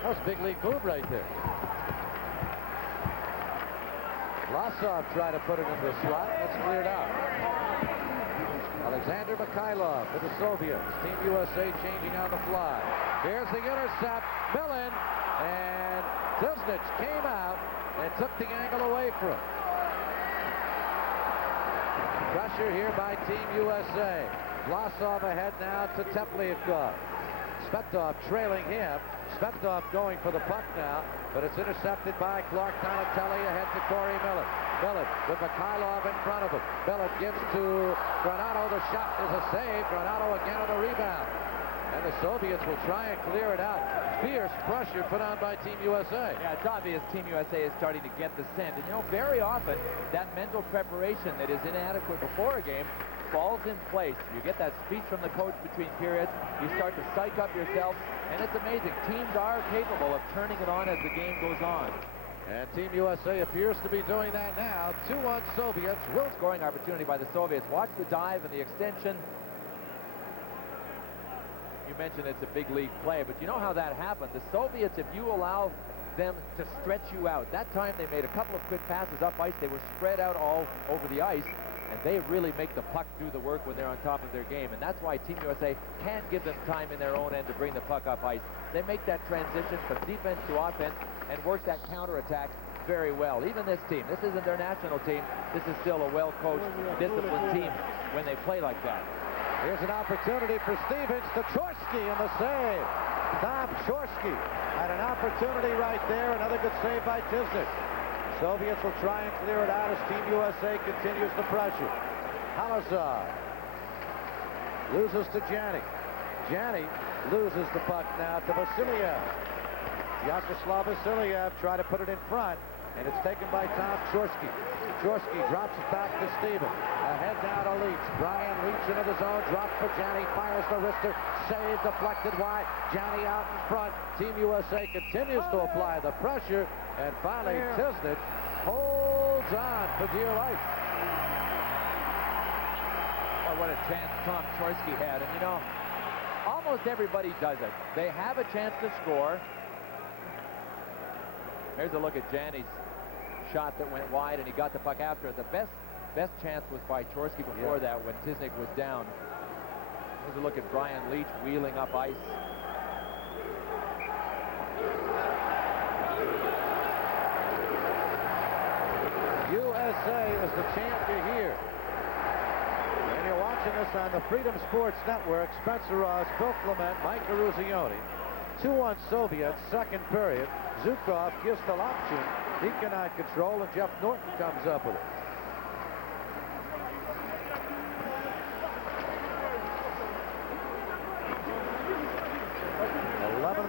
That was a big league move right there. Vlasov tried to put it in the slot. That's cleared out. Alexander Mikhailov for the Soviets. Team USA changing on the fly. Here's the intercept. Millin, and Tisnik came out and took the angle away from him. Pressure here by Team USA. Vlasov ahead now to Teplyakov. Svetov trailing him. Svetov going for the puck now, but it's intercepted by Clark Donatelli ahead to Corey Miller. Miller with Mikhailov in front of him. Miller gives to Granado. The shot is a save. Granado again on the rebound. And the Soviets will try and clear it out. Fierce pressure put on by Team USA. Yeah, it's obvious Team USA is starting to get the scent. And, you know, very often that mental preparation that is inadequate before a game falls in place. You get that speech from the coach between periods. You start to psych up yourself. And it's amazing. Teams are capable of turning it on as the game goes on. And Team USA appears to be doing that now. 2-1 Soviets. Will scoring opportunity by the Soviets. Watch the dive and the extension. You mentioned it's a big league play, but you know how that happened. The Soviets, if you allow them to stretch you out, that time they made a couple of quick passes up ice. They were spread out all over the ice, and they really make the puck do the work when they're on top of their game. And that's why Team USA can't give them time in their own end to bring the puck up ice. They make that transition from defense to offense and work that counterattack very well. Even this team, this isn't their national team. This is still a well-coached, disciplined team when they play like that. Here's an opportunity for Stevens to Chorski in the save. Tom Chorski had an opportunity right there. Another good save by Tisnik. Soviets will try and clear it out as Team USA continues the pressure. Halazar loses to Janney. Janney loses the puck now to Vasiliev. Vyacheslav Vasiliev tried to put it in front, and it's taken by Tom Chorski. Chorski drops it back to Stevens. Ahead now to Leach. Brian Leach into the zone, drops for Janney, fires the wrister, save deflected wide. Janney out in front. Team USA continues to apply the pressure, and finally Tisnik holds on for dear life. Oh, what a chance Tom Chorski had. And you know, almost everybody does it. They have a chance to score. Here's a look at Janney's shot that went wide, and he got the puck after it. The best chance was by Chorski before that when Tisnik was down. Here's a look at Brian Leach wheeling up ice. USA is the champion here. And you're watching us on the Freedom Sports Network. Spencer Ross, Bill Clement, Mike Eruzione. 2-1 Soviets, second period. Zukov gives to Lapshin. He cannot control, and Jeff Norton comes up with it.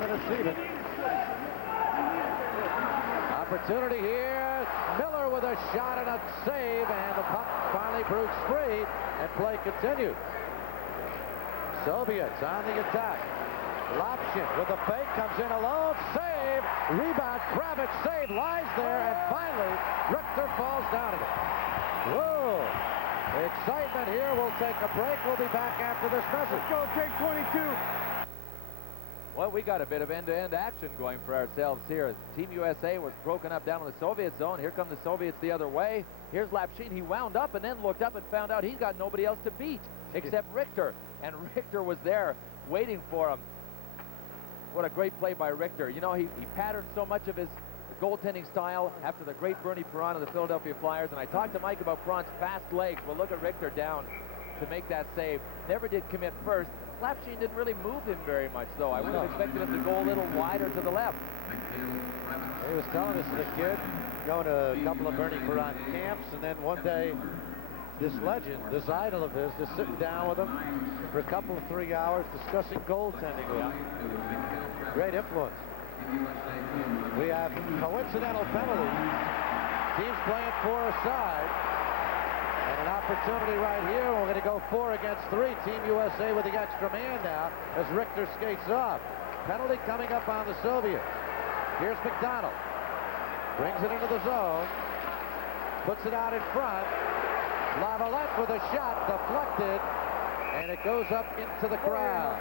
Minutes even. Opportunity here. Miller with a shot and a save, and the puck finally breaks free, and play continues. Soviets on the attack. Lapshin with the fake, comes in alone, save, rebound, Kravets, save, lies there, and finally, Richter falls down at it. Whoa! The excitement here. We'll take a break. We'll be back after this message. Let's go, take 22. Well, we got a bit of end-to-end action going for ourselves here. Team USA was broken up down in the Soviet zone. Here come the Soviets the other way. Here's Lapshin. He wound up and then looked up and found out he's got nobody else to beat except Richter. And Richter was there waiting for him. What a great play by Richter. You know, he patterned so much of his goaltending style after the great Bernie Perron of the Philadelphia Flyers. And I talked to Mike about Perron's fast legs. Well, look at Richter down to make that save. Never did commit first. Lapshin didn't really move him very much, though. I would have expected him to go a little wider to the left. He was telling us, the kid, going to a couple of Bernie Perron camps, and then one day, this legend, this idol of his, just sitting down with him for a couple of 3 hours discussing goaltending with him. Great influence. We have coincidental penalties. Teams playing 4 aside. And an opportunity right here. We're going to go 4 against 3. Team USA with the extra man now as Richter skates off. Penalty coming up on the Soviets. Here's McDonald. Brings it into the zone. Puts it out in front. Lavalette with a shot deflected. And it goes up into the crowd.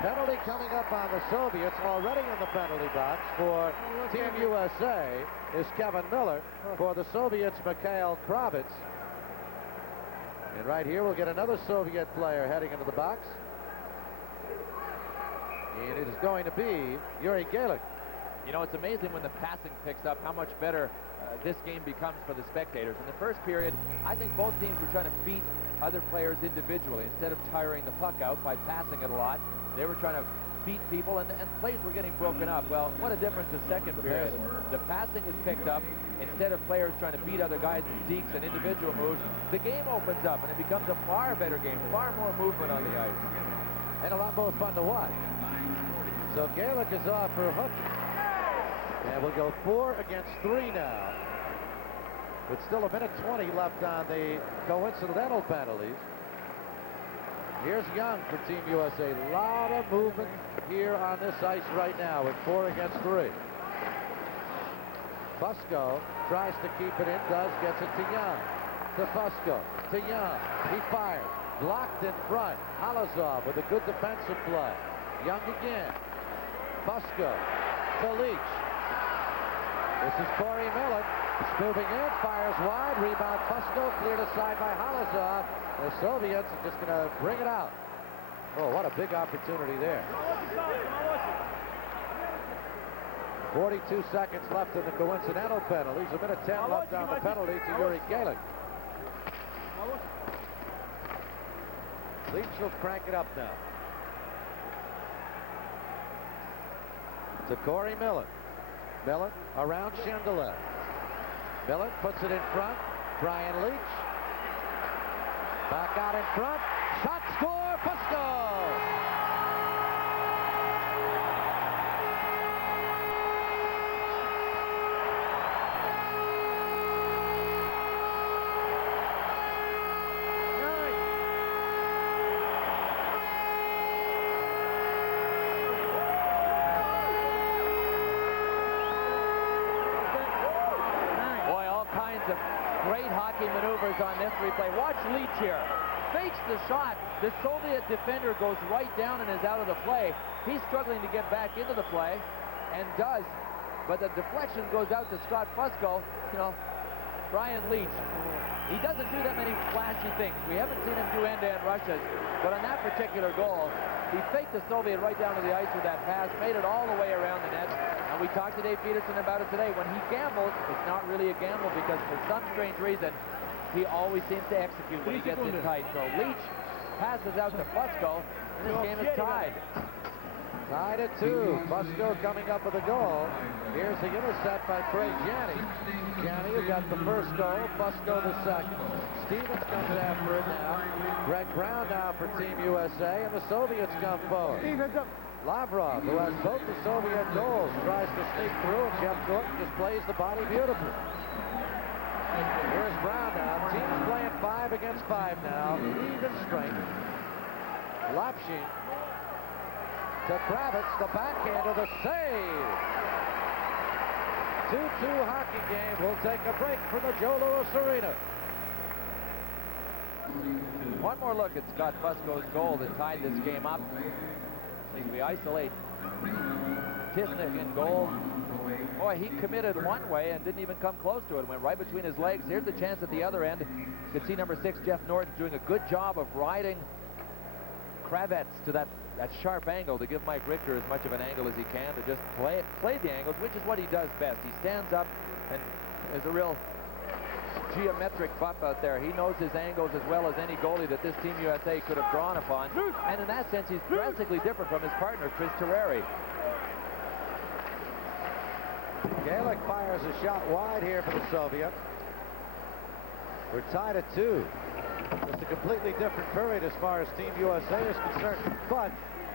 Penalty coming up on the Soviets. Already in the penalty box for Team USA is Kevin Miller. For the Soviets, Mikhail Kravets. And right here, we'll get another Soviet player heading into the box. And it is going to be Yuri Gайлик. You know, it's amazing when the passing picks up how much better this game becomes for the spectators. In the first period, I think both teams were trying to beat other players individually. Instead of tiring the puck out by passing it a lot, they were trying to beat people, and plays were getting broken up. Well, what a difference the second period. The passing is picked up. Instead of players trying to beat other guys in dekes and individual moves, the game opens up, and it becomes a far better game, far more movement on the ice. And a lot more fun to watch. So Gайлик is off for a hook. And we'll go 4 against 3 now. With still 1:20 left on the coincidental penalties. Here's Young for Team USA. A lot of movement here on this ice right now with 4 against 3. Fusco tries to keep it in, gets it to Young. To Fusco, to Young. He fires. Blocked in front. Halazov with a good defensive play. Young again. Fusco to Litch. This is Corey Miller. He's moving in, fires wide. Rebound Fusco, cleared aside by Halazov. The Soviets are just going to bring it out. Oh, what a big opportunity there. 42 seconds left in the coincidental penalties. 1:10 left on the penalty to Yuri Gайлик. Leach will crank it up now. To Corey Miller. Miller around Shendelev. Miller puts it in front. Brian Leach. Back out in front. Shot, score, Fusco! Maneuvers on this replay. Watch Leach here. Fakes the shot. The Soviet defender goes right down and is out of the play. He's struggling to get back into the play and does, but the deflection goes out to Scott Fusco. You know, Brian Leach, he doesn't do that many flashy things. We haven't seen him do end-to-end rushes, but on that particular goal, he faked the Soviet right down to the ice with that pass, made it all the way around the net. And we talked to Dave Peterson about it today. When he gambles, it's not really a gamble because for some strange reason, he always seems to execute when he gets in tight. So Leach passes out to Fusco, and this game is tied. Tied at 2. Fusco coming up with a goal. Here's the intercept by Craig Janney. Janney who got the first goal, Fusco the second. Stevens comes after it now. Greg Brown now for Team USA, and the Soviets come forward. Steve, heads up. Lavrov, who has both the Soviet goals, tries to sneak through, and Jeff Norton just plays the body beautifully. Here's Brown now. Teams playing 5 against 5 now. Even strength. Lapshin to Kravets, the backhand of the save. 2-2 hockey game. We'll take a break for the Joe Louis Arena. One more look at Scott Fusco's goal that tied this game up. We isolate Tisnik in goal. Boy, he committed one way and didn't even come close to it. Went right between his legs. Here's the chance at the other end. You can see number 6, Jeff Norton, doing a good job of riding Kravets to that sharp angle to give Mike Richter as much of an angle as he can to just play the angles, which is what he does best. He stands up and is a real geometric buff out there. He knows his angles as well as any goalie that this Team USA could have drawn upon. And in that sense, he's drastically different from his partner, Chris Terreri. Gайлик fires a shot wide here for the Soviet. We're tied at 2. It's a completely different period as far as Team USA is concerned. But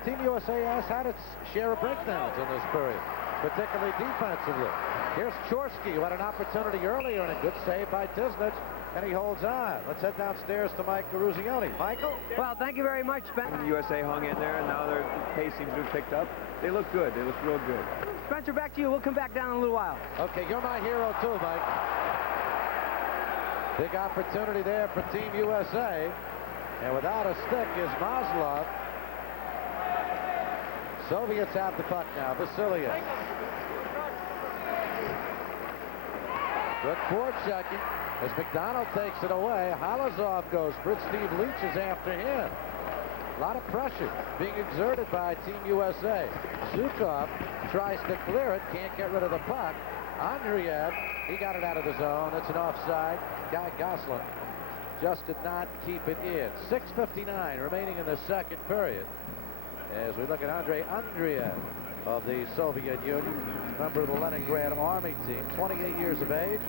Team USA has had its share of breakdowns in this period, particularly defensively. Here's Chorski, who had an opportunity earlier and a good save by Tisnik, and he holds on. Let's head downstairs to Mike Garuzioni. Michael? Well, thank you very much, Spencer. The USA hung in there, and now their pace seems to have picked up. They look good. They look real good. Spencer, back to you. We'll come back down in a little while. Okay, you're my hero too, Mike. Big opportunity there for Team USA. And without a stick is Maslov. Soviets have the puck now. Vasiliev. Good forechecking as McDonald takes it away. Halazov goes for it. Steve Leitch is after him. A lot of pressure being exerted by Team USA. Zukov tries to clear it, can't get rid of the puck. 'a.Андреев, he got it out of the zone. It's an offside. Guy Gosselin just did not keep it in. 6:59 remaining in the second period as we look at A'Andreev of the Soviet Union, member of the Leningrad Army team, 28 years of age.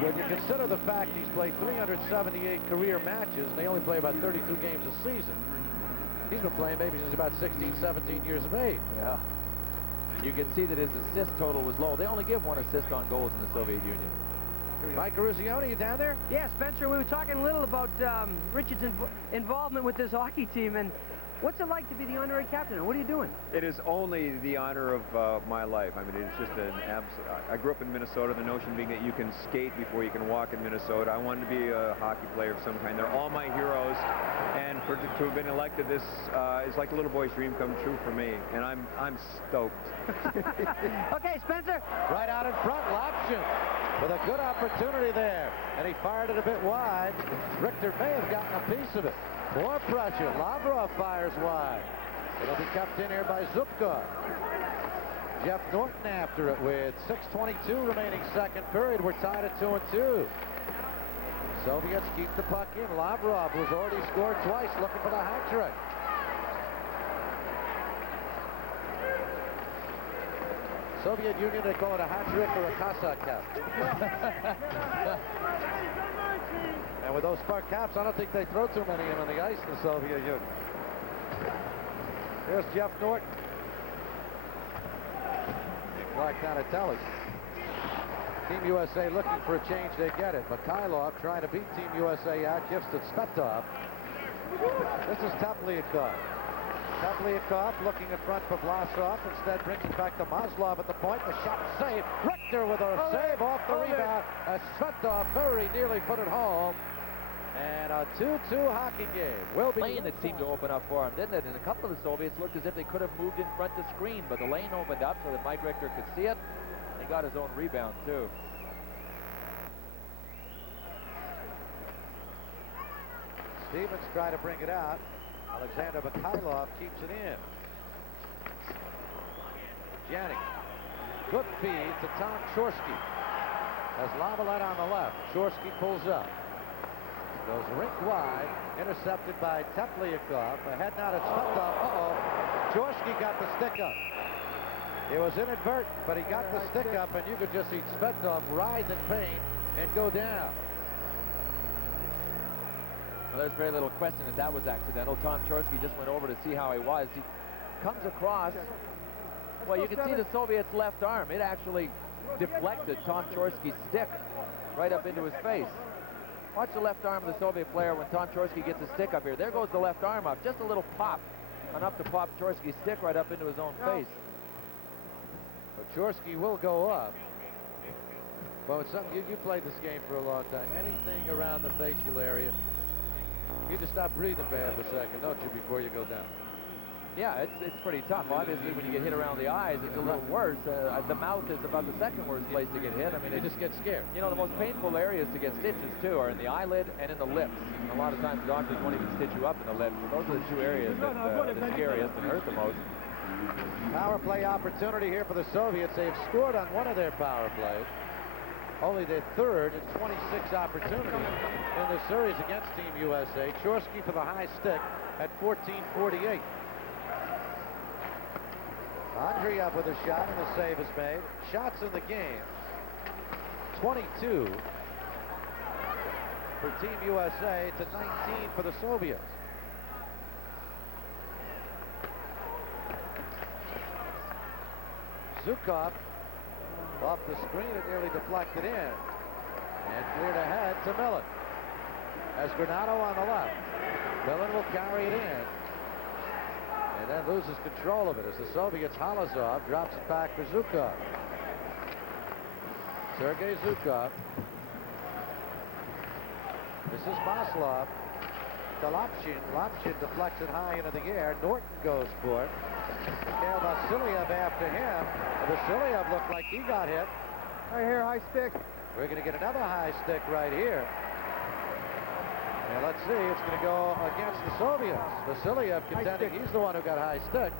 When you consider the fact he's played 378 career matches and they only play about 32 games a season, he's been playing maybe since about 16, 17 years of age. Yeah. You can see that his assist total was low. They only give 1 assist on goals in the Soviet Union. Mike Garuzioni, you down there? Yeah, Spencer, we were talking a little about Richard's involvement with this hockey team, and what's it like to be the honorary captain, and what are you doing? It is only the honor of my life. I mean, it's just an absolute... I grew up in Minnesota, the notion being that you can skate before you can walk in Minnesota. I wanted to be a hockey player of some kind. They're all my heroes, and to have been elected, this is like a little boy's dream come true for me, and I'm stoked. Okay, Spencer. Right out in front, Lapshin with a good opportunity there, and he fired it a bit wide. Richter may have gotten a piece of it. More pressure. Lavrov fires wide. It'll be kept in here by Zubkov. Jeff Norton after it with 6:22 remaining second period. We're tied at 2-2. Soviets keep the puck in. Lavrov, who's already scored twice, looking for the hat trick. Soviet Union, they call it a hat trick or a Cossack cap. And with those Spark caps, I don't think they throw too many in on the ice in the Soviet Union. Here's Jeff Norton. Like Donatelli. Team USA looking for a change, they get it. Mikhailov trying to beat Team USA out, gives to Tsvetov. This is Tepliakov. Tepliakov looking in front for Vlasov, instead brings it back to Maslov at the point. The shot save. Richter with a save off the rebound. Tsvetov very nearly put it home. And a 2-2 hockey game will be... Lane that seemed to open up for him, didn't it? And a couple of the Soviets looked as if they could have moved in front to screen, but the lane opened up so that Mike Richter could see it. And he got his own rebound, too. Stevens try to bring it out. Alexander Mikhailov keeps it in. Jenny. Good feed to Tom Chorski. Has Lavalette on the left. Chorski pulls up. Goes rink wide. Intercepted by Tepliakov. Ahead now to Tsvetov. Uh-oh. Chorski got the stick up. It was inadvertent, but he got the stick up, and you could just see Tsvetov writhe in pain and go down. Well, there's very little question that that was accidental. Tom Chorski just went over to see how he was. He comes across. Well, you can see the Soviets' left arm. It actually deflected Tom Chorski's stick right up into his face. Watch the left arm of the Soviet player when Tom Chorski gets his stick up here. There goes the left arm up. Just a little pop. Enough to pop Chorski's stick right up into his own face. But Chorski will go up. Well, it's something, you played this game for a long time. Anything around the facial area, you just stop breathing for half a second, don't you, before you go down? Yeah, it's pretty tough. Obviously, when you get hit around the eyes, it's a little worse. The mouth is about the second worst place to get hit. I mean, They just get scared. you know, the most painful areas to get stitches, too, are in the eyelid and in the lips. And a lot of times, doctors won't even stitch you up in the lips. So those are the two areas that are the scariest and hurt the most. Power play opportunity here for the Soviets. They've scored on one of their power plays. Only their third in 26 opportunities in the series against Team USA. Chorski for the high stick at 14:48. A'Ndreев with a shot, and the save is made. Shots in the game, 22 for Team USA to 19 for the Soviets. Zukov off the screen, it nearly deflected in and cleared ahead to Millin. As Grэнато on the left, Millin will carry it in and then loses control of it as the Soviets. Holozov drops it back for Zukov. Sergei Zukov. This is Maslov to Lapshin. Lapshin deflects it high into the air. Norton goes for it. Mikhail Vasiliev after him. Vasiliev looked like he got hit. Right here, high stick. We're going to get another high stick right here. And let's see, it's going to go against the Soviets. Vasiliev contending he's the one who got high stick.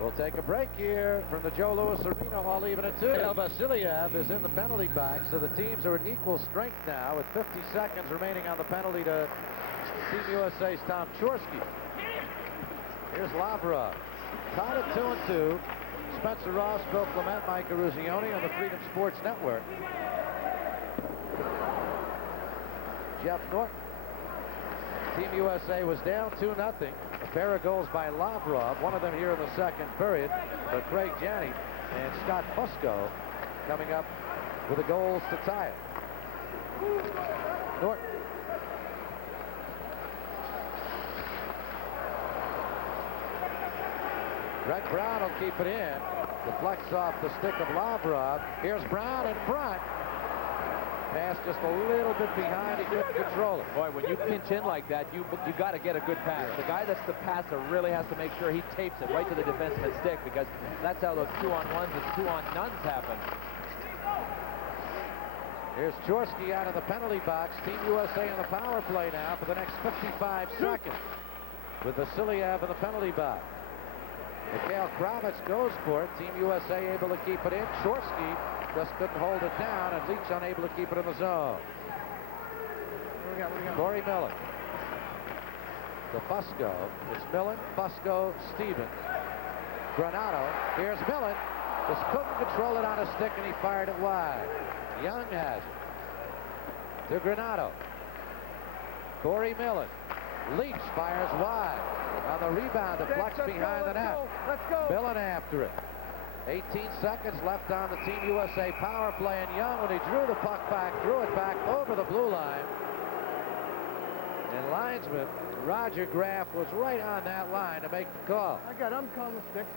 We'll take a break here from the Joe Louis Arena, all even at 2. Vasiliev is in the penalty box, so the teams are at equal strength now with 50 seconds remaining on the penalty to Team USA's Tom Chorski. Here's Lavrov. Tied at 2-2. Spencer Ross, Bill Clement, Mike Eruzione on the Freedom Sports Network. Jeff Norton. Team USA was down 2-0. A pair of goals by Lavrov, one of them here in the second period. But Craig Janney and Scott Fusco coming up with the goals to tie it. Norton. Greg Brown will keep it in. Deflects off the stick of Lavrov. Here's Brown in front. Pass just a little bit behind. He couldn't control it. Boy, when you pinch in like that, you got to get a good pass. The guy that's the passer really has to make sure he tapes it right to the defenseman's stick, because that's how those 2-on-1s and 2-on-nones happen. Here's Chorski out of the penalty box. Team USA in the power play now for the next 55 seconds with Vasiliev in the penalty box. Mikhail Kravets goes for it. Team USA able to keep it in. Chorski just couldn't hold it down, and Litch unable to keep it in the zone. Corey Millin. To Fusco. It's Millin, Fusco, Stevens. Grэнато. Here's Millin. Just couldn't control it on a stick, and he fired it wide. Young has it. To Grэнато. Corey Millin. Leach fires wide. On the rebound, deflects behind the net. Let's go. Millin after it. 18 seconds left on the Team USA power play, and Young, when he drew the puck back, threw it back over the blue line. And linesman Roger Graff was right on that line to make the call. I got him calling the sticks.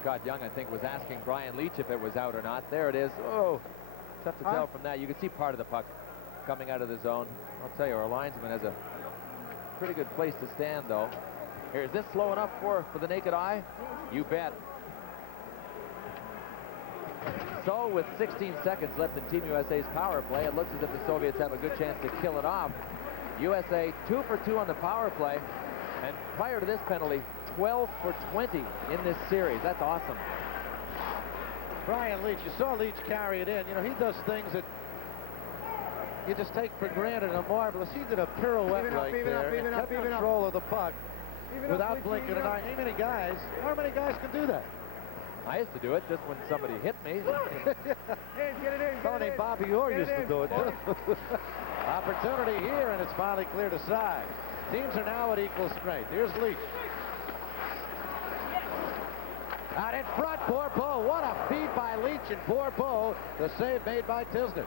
Scott Young, I think, was asking Brian Leach if it was out or not. There it is. Oh, tough to tell from that. You can see part of the puck coming out of the zone. I'll tell you, our linesman has a pretty good place to stand, though. Here, is this slow enough for the naked eye? You bet. So, with 16 seconds left in Team USA's power play, it looks as if the Soviets have a good chance to kill it off. USA 2 for 2 on the power play, and prior to this penalty, 12 for 20 in this series. That's awesome. Brian Leach, you saw Leach carry it in. You know, he does things that you just take for granted and are marvelous. He did a pirouette right there and kept control of the puck without blinking an eye. How many guys can do that? I used to do it just when somebody hit me. Fellow named Bobby Orr used to do it, too. Opportunity here, and it's finally cleared aside. Teams are now at equal strength. Here's Litch. Out in front, Bourbeau. What a feed by Litch, and Bourbeau, the save made by Tisnich.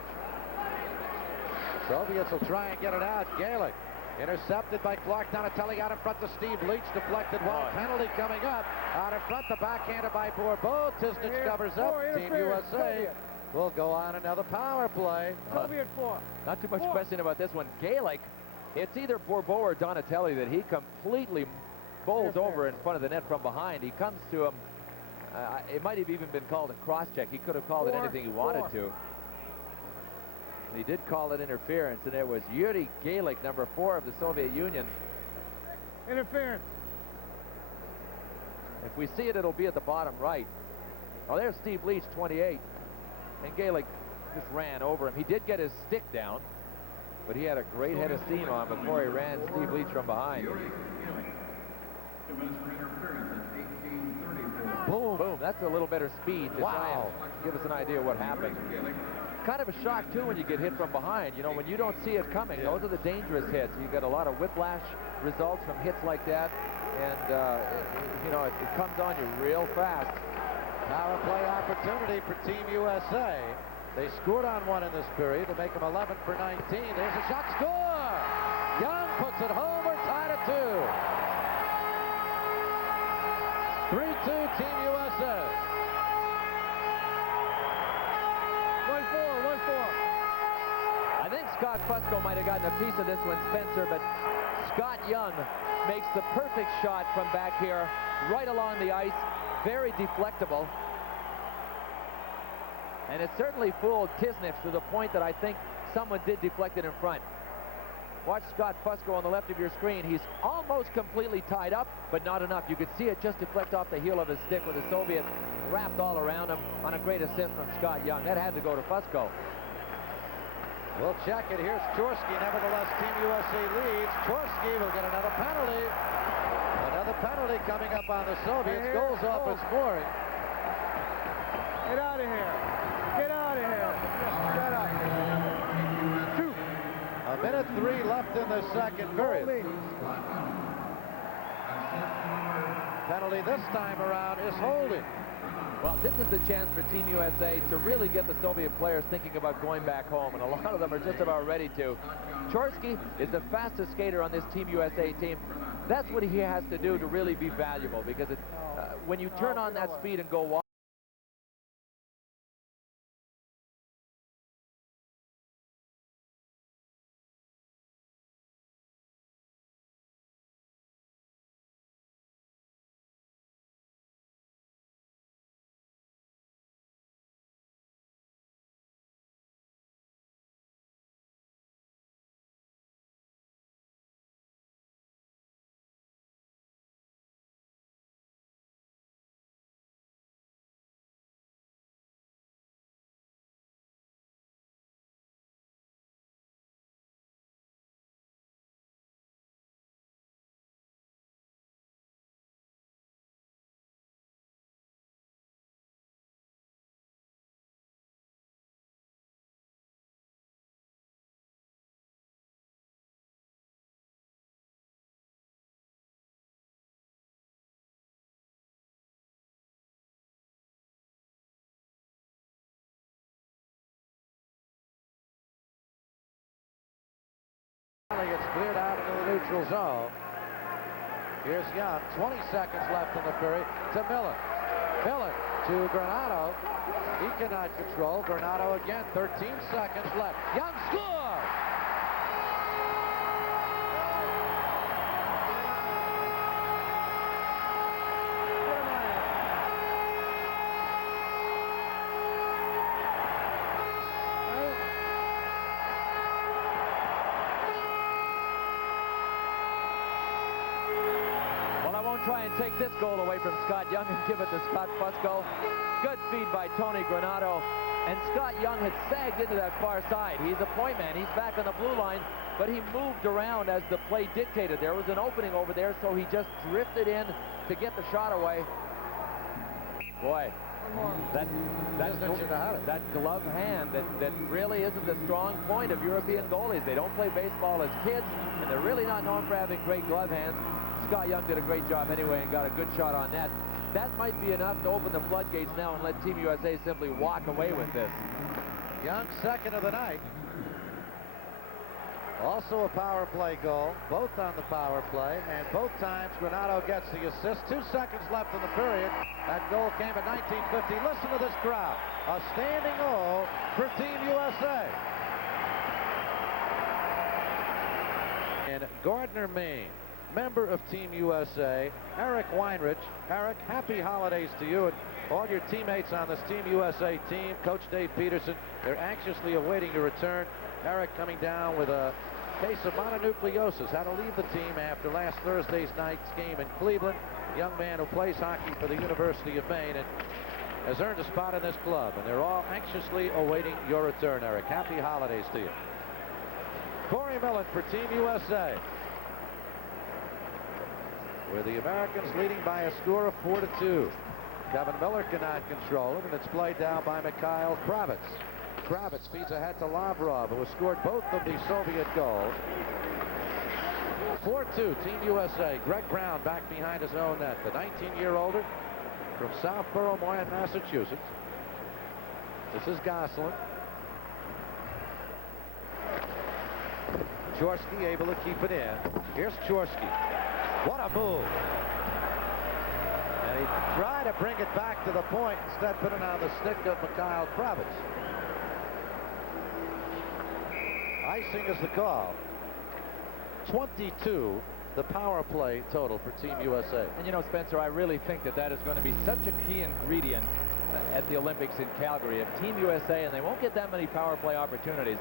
Soviets will try and get it out. Gайлик intercepted by Clark. Donatelli out in front to Steve Leach. Deflected one. Penalty coming up. Out in front, the backhanded by Bourbeau. Tisnich covers up. Team USA will go on another power play. Soviet 4. Not too much question about this one. Gайлик, it's either Bourbeau or Donatelli that he completely bowls over in front of the net from behind. He comes to him. It might have even been called a cross-check. He could have called it anything he wanted to. He did call it interference, and it was Yuri Gайлик, number 4 of the Soviet Union. Interference. If we see it, it'll be at the bottom right. Oh, there's Steve Leach, 28. And Gайлik just ran over him. He did get his stick down, but he had a great head of steam on before he ran Steve Leach from behind. Boom, boom. That's a little better speed to try and give us an idea what happened. Kind of a shock, too, when you get hit from behind. You know, when you don't see it coming, those are the dangerous hits. You get a lot of whiplash results from hits like that, and, you know, it comes on you real fast. Power play opportunity for Team USA. They scored on one in this period to make them 11 for 19. There's a shot. Score! Young puts it home. We're tied at 2. 3-2 Team USA. 1-4. I think Scott Fusco might have gotten a piece of this one, Spencer, but Scott Young makes the perfect shot from back here, right along the ice, very deflectable. And it certainly fooled Tisnich to the point that I think someone did deflect it in front. Watch Scott Fusco on the left of your screen. He's almost completely tied up, but not enough. You could see it just deflect off the heel of his stick with the Soviet wrapped all around him on a great assist from Scott Young. That had to go to Fusco. We'll check it. Here's Chorski. Nevertheless, Team USA leads. Chorski will get another penalty. Another penalty coming up on the Soviets. Goes off its mooring. Get out of here. Get out of here. Shut up. 2. A minute 3 left in the second period. Penalty this time around is holding. Well, this is the chance for Team USA to really get the Soviet players thinking about going back home, and a lot of them are just about ready to. Chorski is the fastest skater on this Team USA team. That's what he has to do to really be valuable, because when you turn on that speed and go wide, Gets cleared out into the neutral zone. Here's Young. 20 seconds left in the period to Miller. Miller to Granato. He cannot control. Granato again. 13 seconds left. Young scores! Try and take this goal away from Scott Young and give it to Scott Fusco. Good feed by Tony Granato. And Scott Young had sagged into that far side. He's a point man. He's back on the blue line, but he moved around as the play dictated. There was an opening over there, so he just drifted in to get the shot away. Boy, That glove hand that really isn't the strong point of European goalies. They don't play baseball as kids, and they're really not known for having great glove hands. Scott Young did a great job anyway and got a good shot on net. That might be enough to open the floodgates now and let Team USA simply walk away with this. Young's second of the night. Also a power play goal, both on the power play, and both times Grэнато gets the assist. 2 seconds left in the period. That goal came in 1950. Listen to this crowd. A standing O for Team USA. And Gardner, Maine, member of Team USA, Eric Weinrich. Eric, happy holidays to you and all your teammates on this Team USA team. Coach Dave Peterson, they're anxiously awaiting your return. Eric coming down with a case of mononucleosis, had to leave the team after last Thursday's night's game in Cleveland. Young man who plays hockey for the University of Maine and has earned a spot in this club, and they're all anxiously awaiting your return, Eric. Happy holidays to you. Corey Miller for Team USA, where the Americans leading by a score of 4-2. Kevin Miller cannot control it, and it's played down by Mikhail Kravets. Kravets feeds ahead to Lavrov, who has scored both of the Soviet goals. 4-2, Team USA. Greg Brown back behind his own net. The 19-year-older from Southborough, Moyne, Massachusetts. This is Gosselin. Chorski able to keep it in. Here's Chorski. What a move. And he tried to bring it back to the point, instead put it on the stick of Mikhail Kravets. Icing is the call. 22, the power play total for Team USA. And you know, Spencer, I really think that is going to be such a key ingredient at the Olympics in Calgary. If Team USA, and they won't get that many power play opportunities,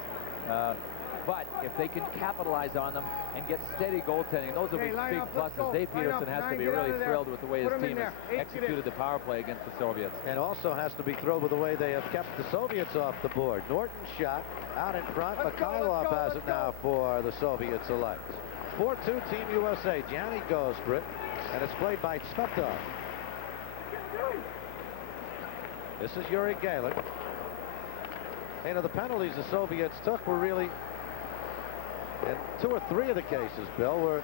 but if they can capitalize on them and get steady goaltending, those will be big pluses. Dave Peterson has to be really thrilled with the way his team has executed the power play against the Soviets. And also has to be thrilled with the way they have kept the Soviets off the board. Norton's shot out in front. Mikhailov has it now for the Soviet select. 4-2 Team USA. Gianni goes for it, and it's played by Tsvetov. This is Yuri Gайлик. You know, the penalties the Soviets took were really, in 2 or 3 of the cases, Bill, were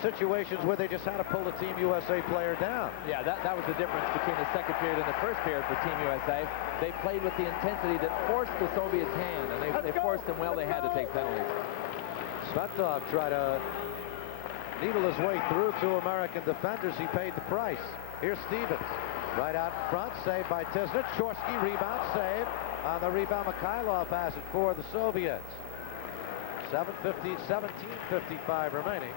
situations where they just had to pull the Team USA player down. Yeah, that was the difference between the second period and the first period for Team USA. They played with the intensity that forced the Soviets' hand, and they forced them well. They had to take penalties. Tsvetov tried to needle his way through 2 American defenders. He paid the price. Here's Stevens. Right out in front, saved by Tisnett. Chorski rebound, save. On the rebound, Mikhailov has it for the Soviets. 17:55 remaining.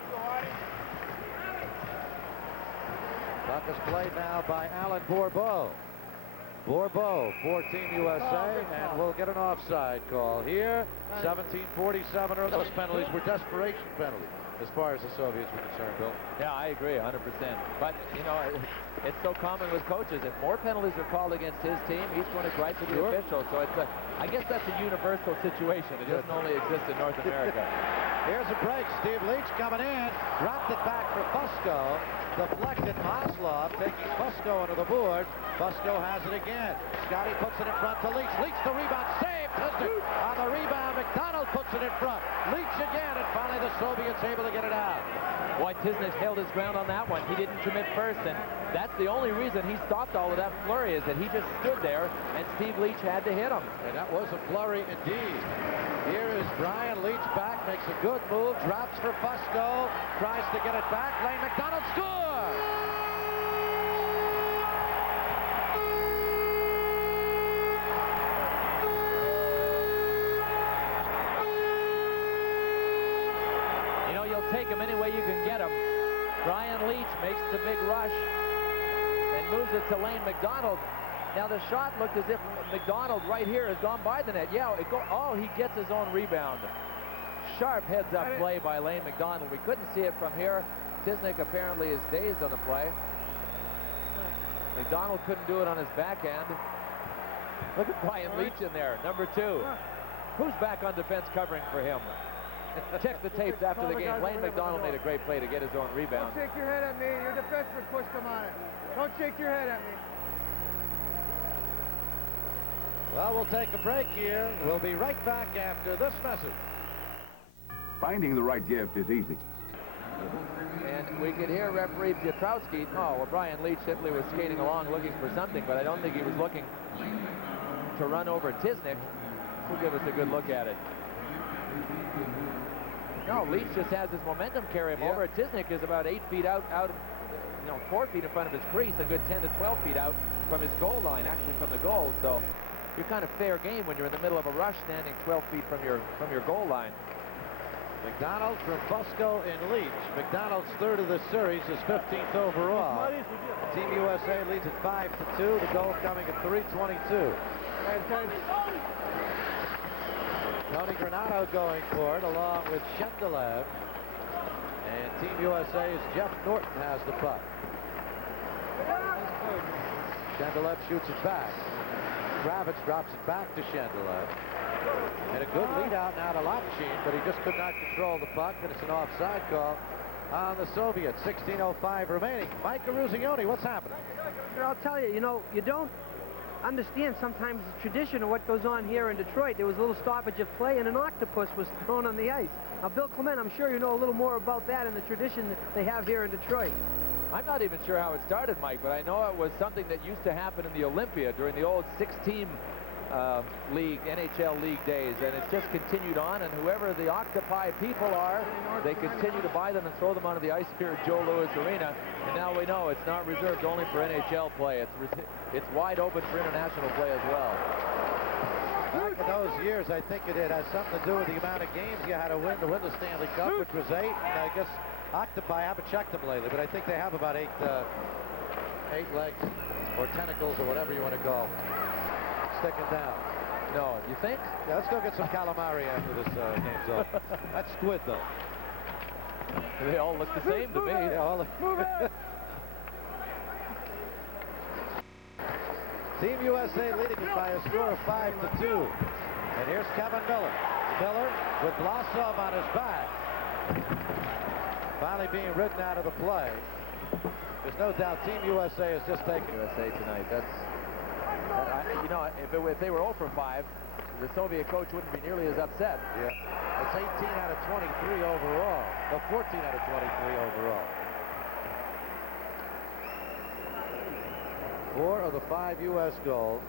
Puck is played now by Alan Bourbeau. Bourbeau for Team USA, and we'll get an offside call here. 17:47 or those penalties were desperation penalties as far as the Soviets were concerned, Bill. Yeah, I agree 100%. But, you know, it's so common with coaches. If more penalties are called against his team, he's going to gripe to the officials. So it's I guess that's a universal situation. It doesn't only exist in North America. Here's a break. Steve Leitch coming in. Dropped it back for Fusco. Deflected. Maslov taking Fusco into the board. Fusco has it again. Scotty puts it in front to Leitch. Leitch the rebound. Save. Tisnett on the rebound. McDonald puts it in front. Leitch again. And finally the Soviets able to get it out. Boy, Tisnett held his ground on that one. He didn't commit first, and that's the only reason he stopped all of that flurry, is that he just stood there, and Steve Leitch had to hit him. And that was a flurry indeed. Here is Brian Leitch back, makes a good move, drops for Fusco, tries to get it back. Lane McDonald scores! Take him any way you can get him. Brian Leitch makes the big rush and moves it to Lane McDonald. Now the shot looked as if McDonald right here has gone by the net. Yeah, he gets his own rebound. Sharp heads-up play by Lane McDonald. We couldn't see it from here. Tisnett apparently is dazed on the play. McDonald couldn't do it on his backhand. Look at Brian Leitch in there, number 2. Who's back on defense covering for him? Check the tapes after the game. Lane McDonald made a great play to get his own rebound. Don't shake your head at me. Your defenseman pushed him on it. Don't shake your head at me. Well, we'll take a break here. We'll be right back after this message. Finding the right gift is easy. And we could hear referee Piotrowski. Oh, well, Brian Leach simply was skating along looking for something, but I don't think he was looking to run over Tisnik. We'll give us a good look at it. No, Leach just has his momentum carry him over. Tisnik is about 8 feet out, 4 feet in front of his crease, a good 10 to 12 feet out from his goal line, actually from the goal. So you're kind of fair game when you're in the middle of a rush, standing 12 feet from your goal line. McDonald from Fusco and Leach. McDonald's third of the series, is 15th overall. Team USA leads at 5-2. The goal coming at 3:22. Tony Granado going for it along with Shendelev. And Team USA's Jeff Norton has the puck. Shendelev shoots it back. Kravitz drops it back to Shendelev. And a good lead out now to Lapshine, but he just could not control the puck, and it's an offside call on the Soviets. 16:05 remaining. Mike Eruzione, what's happening? I'll tell you, you don't understand sometimes the tradition of what goes on here in Detroit. There was a little stoppage of play, and an octopus was thrown on the ice. Now, Bill Clement, I'm sure you know a little more about that and the tradition that they have here in Detroit. I'm not even sure how it started, Mike, but I know it was something that used to happen in the Olympia during the old 6-team league, NHL league days, and it's just continued on, and whoever the octopi people are, they continue to buy them and throw them onto the ice here at Joe Louis Arena, and now we know it's not reserved only for NHL play. It's wide open for international play as well. Back in those years, I think it has something to do with the amount of games you had to win the Stanley Cup, which was 8, and I guess octopi, I haven't checked them lately, but I think they have about 8 legs or tentacles or whatever you want to call sticking down. No, you think? Yeah, let's go get some calamari after this game's over. That's squid, though. They all look the same to me. Yeah, all Team USA leading it by a score of 5-2. And here's Kevin Miller. Miller with Vlasov on his back. Finally being ridden out of the play. There's no doubt Team USA is just taking USA tonight. If they were 0 for 5, the Soviet coach wouldn't be nearly as upset. Yeah. It's 18 out of 23 overall. No, 14 out of 23 overall. 4 of the 5 U.S. goals.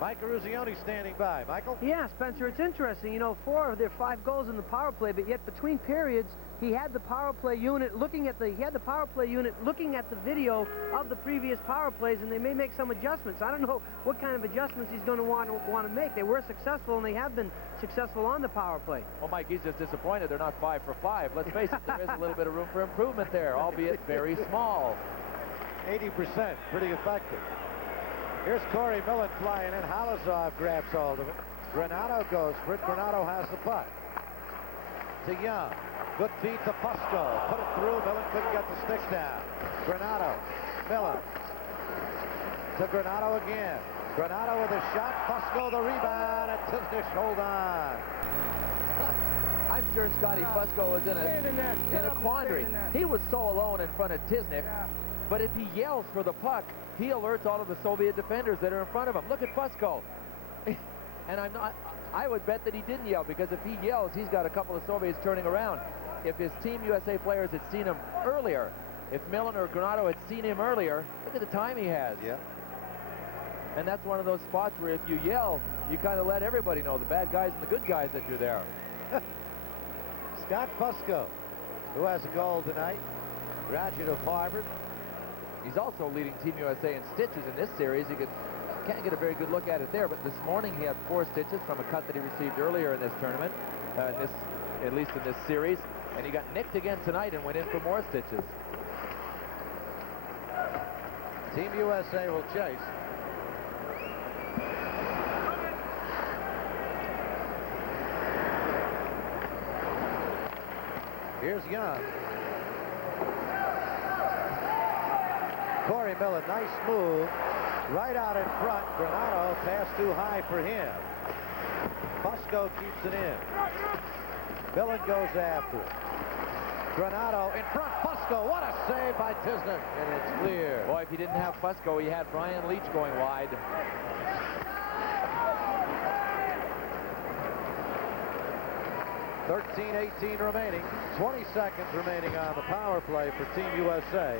Mike Eruzione standing by. Michael? Yeah, Spencer, it's interesting. 4 of their 5 goals in the power play, but yet between periods, he had the power play unit looking at the video of the previous power plays, and they may make some adjustments. I don't know what kind of adjustments he's going to want to make. They were successful, and they have been successful on the power play. Well, Mike, he's just disappointed they're not 5 for 5. Let's face it, there is a little bit of room for improvement there, albeit very small. 80%, pretty effective. Here's Corey Miller flying in. Halazov grabs hold of it. Granado goes for it. Granado has the puck. To Young. Good feed to Fusco. Put it through. Miller couldn't get the stick down. Granado. Miller. To Granado again. Granado with a shot. Fusco the rebound. And Tisnish hold on. I'm sure Scotty Fusco was in a quandary. He was so alone in front of Tisnick. But if he yells for the puck, he alerts all of the Soviet defenders that are in front of him. Look at Fusco. And I would bet that he didn't yell, because if he yells, he's got a couple of Soviets turning around. If his Team USA players had seen him earlier, if Millon or Granado had seen him earlier, look at the time he has. Yeah. And that's one of those spots where if you yell, you kind of let everybody know, the bad guys and the good guys, that you're there. Scott Fusco, who has a goal tonight, graduate of Harvard. He's also leading Team USA in stitches in this series. You can't get a very good look at it there, but this morning he had 4 stitches from a cut that he received earlier in this tournament, at least in this series, and he got nicked again tonight and went in for more stitches. Team USA will chase. Here's Young. Corey Miller, nice move. Right out in front. Granado, pass too high for him. Fusco keeps it in. Miller goes after it. Granado in front. Fusco, what a save by Tisnick. And it's clear. Boy, if he didn't have Fusco, he had Brian Leitch going wide. 13-18 remaining. 20 seconds remaining on the power play for Team USA.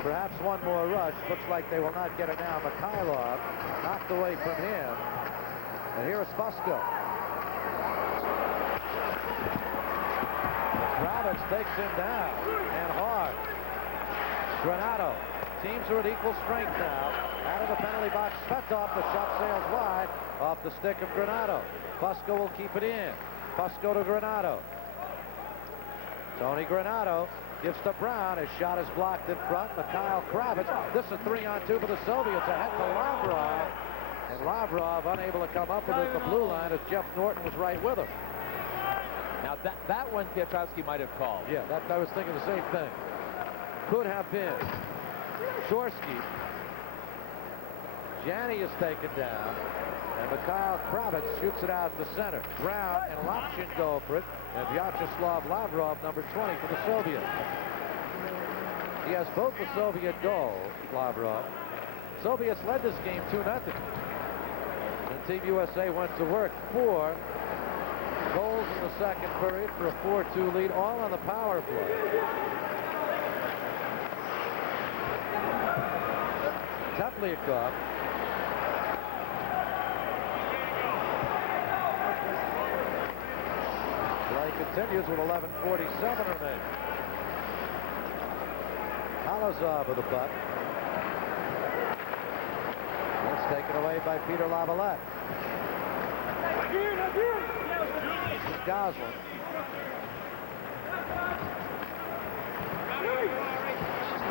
Perhaps one more rush. Looks like they will not get it now. Mikhailov knocked away from him. And here is Fusco. Kravitz takes him down, and hard. Granato. Teams are at equal strength now. Out of the penalty box, Tsvetov. The shot sails wide off the stick of Granato. Fusco will keep it in. Fusco to Granato. Tony Granato gives to Brown. His shot is blocked in front. Mikhail Kravitz. This is 3-on-2 for the Soviets. Ahead to Lavrov. And Lavrov unable to come up with it at the blue line as Jeff Norton was right with him. Now that one Piotrowski might have called. Yeah, I was thinking the same thing. Could have been. Chorski. Jenny is taken down. And Mikhail Kravitz shoots it out to center. Brown and Lapshin go for it. And Vyacheslav Lavrov, number 20 for the Soviets. He has both the Soviet goals, Lavrov. Soviets led this game 2-0. And Team USA went to work. 4 goals in the second period for a 4-2 lead, all on the power play. Teplyakov. Play continues with 11:47 remaining. Halazov with the puck. That's taken away by Peter Lavalette. This is Goslin.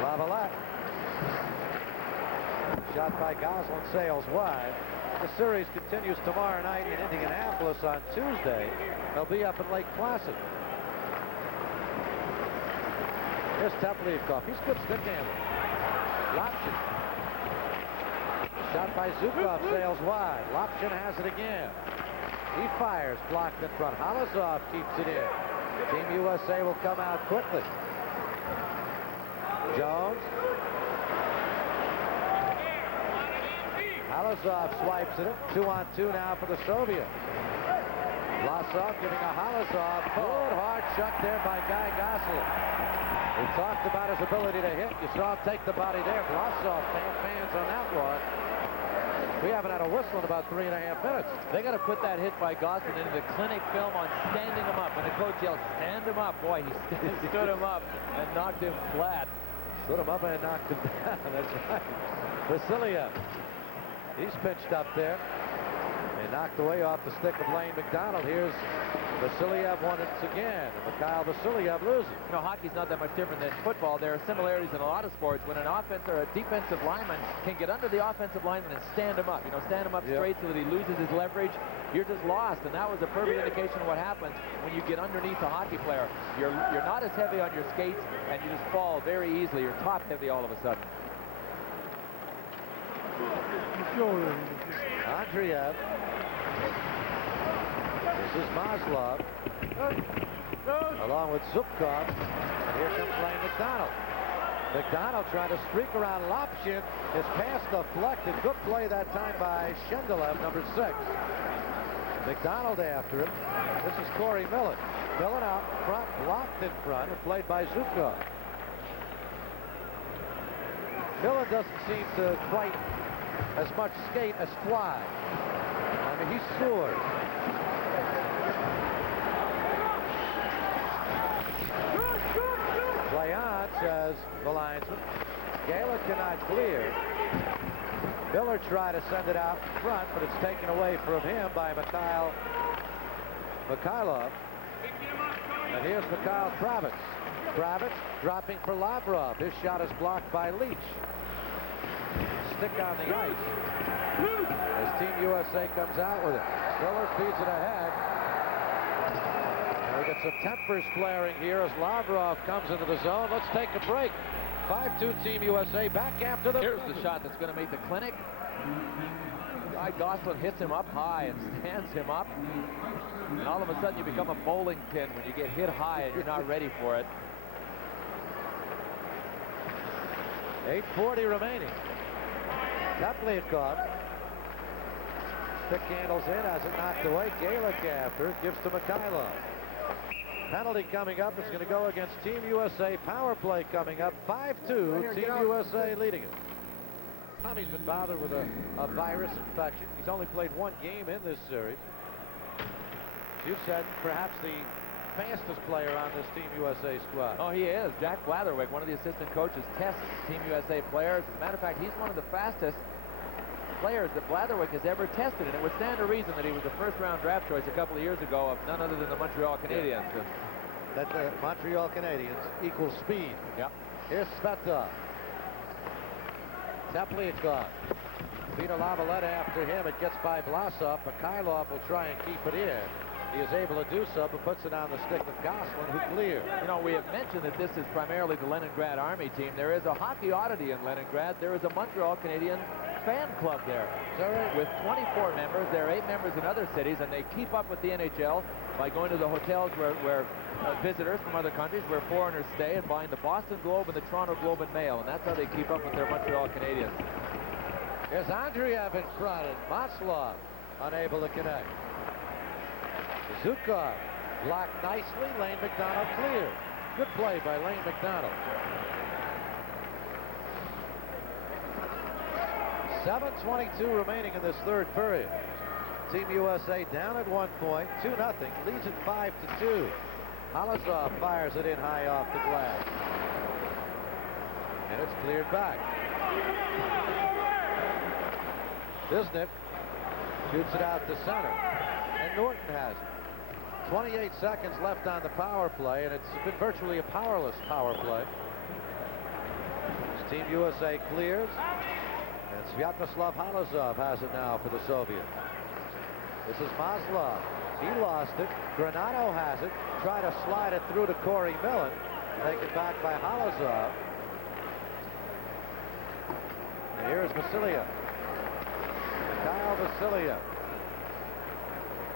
Lavalette. Shot by Goslin sails wide. The series continues tomorrow night in Indianapolis on Tuesday. They'll be up at Lake Placid. Here's Teplyakov. He's good stick handler. Lapshin. Shot by Zukov sails wide. Lapshin has it again. He fires, blocked in front. Halazov keeps it in. Team USA will come out quickly. Jones. Halazov swipes it. 2-on-2 now for the Soviets. Vlasov giving a Halazov. Good hard shot there by Guy Goslin. We talked about his ability to hit. You saw him take the body there. Vlasov fans on that one. We haven't had a whistle in about 3.5 minutes. They got to put that hit by Goslin into the clinic film on standing him up. When the coach yelled, stand him up, boy, he stood him up and knocked him flat. Stood him up and knocked him down. That's right. Vasiliev. He's pitched up there. And knocked away off the stick of Lane McDonald. Here's Vasiliev once again. And Mikhail Vasiliev loses. You know, hockey's not that much different than football. There are similarities in a lot of sports. When an offense or a defensive lineman can get under the offensive lineman and stand him up, stand him up straight so that he loses his leverage, you're just lost. And that was a perfect indication of what happens when you get underneath a hockey player. You're not as heavy on your skates, and you just fall very easily. You're top heavy all of a sudden. A'Ndreev. This is Maslov. Along with Zubkov. And here comes Lane McDonald. McDonald trying to streak around Lapshin. His pass deflected. Good play that time by Shendelev, number 6. McDonald after him. This is Corey Millin. Millin out front, blocked in front, and played by Zubkov. Millin doesn't seem to quite as much skate as fly. I mean, he soars. Play on, says the linesman. Gайлик cannot clear. Miller tried to send it out in front, but it's taken away from him by Mikhailov. And here's Mikhail Kravitz. Kravitz dropping for Lavrov. His shot is blocked by Leach. Stick on the ice as Team USA comes out with it. Miller feeds it ahead. And we get some tempers flaring here as Lavrov comes into the zone. Let's take a break. 5-2 Team USA back after the... Here's the shot that's going to make the clinic. Guy Goslin hits him up high and stands him up. And all of a sudden you become a bowling pin when you get hit high and you're not ready for it. 8:40 remaining. Teplyakov. Stick handles in, has it knocked away. Gайлик after, gives to Mikhailov. Penalty coming up. It's going to go against Team USA. Power play coming up. 5-2. Team USA leading it. Tommy's been bothered with a virus infection. He's only played one game in this series. You said perhaps the fastest player on this Team USA squad. Oh, he is. Jack Blatherwick, one of the assistant coaches, tests Team USA players. As a matter of fact, he's one of the fastest players that Blatherwick has ever tested, and it would stand to reason that he was the first-round draft choice a couple of years ago of none other than the Montreal Canadiens. Yeah. That the Montreal Canadiens equal speed. Yep. Here's Tsvetkov. Teplikov. Peter Lavalette after him. It gets by Vlasov. Mikhailov will try and keep it in. He is able to do so, but puts it on the stick of Gosselin, who clears. You know, we have mentioned that this is primarily the Leningrad Army team. There is a hockey oddity in Leningrad. There is a Montreal Canadian fan club there. With 24 members. There are 8 members in other cities, and they keep up with the NHL by going to the hotels where visitors from other countries, where foreigners stay, and buying the Boston Globe and the Toronto Globe and Mail, and that's how they keep up with their Montreal Canadiens. Here's A'Andreev in front, and Maslov unable to connect. Zukov blocked nicely. Lane McDonald cleared. Good play by Lane McDonald. 7:22 remaining in this third period. Team USA down at 1 point, 2-0, leads it 5-2. Halazov fires it in high off the glass. And it's cleared back. Bisnick shoots it out to center. And Norton has it. 28 seconds left on the power play, and it's been virtually a powerless power play. As Team USA clears, and Sviatoslav Halazov has it now for the Soviets. This is Maslov. He lost it. Granato has it. Try to slide it through to Corey Millin. Taken back by Halazov. And here is Vasilia. Kyle Vasilia.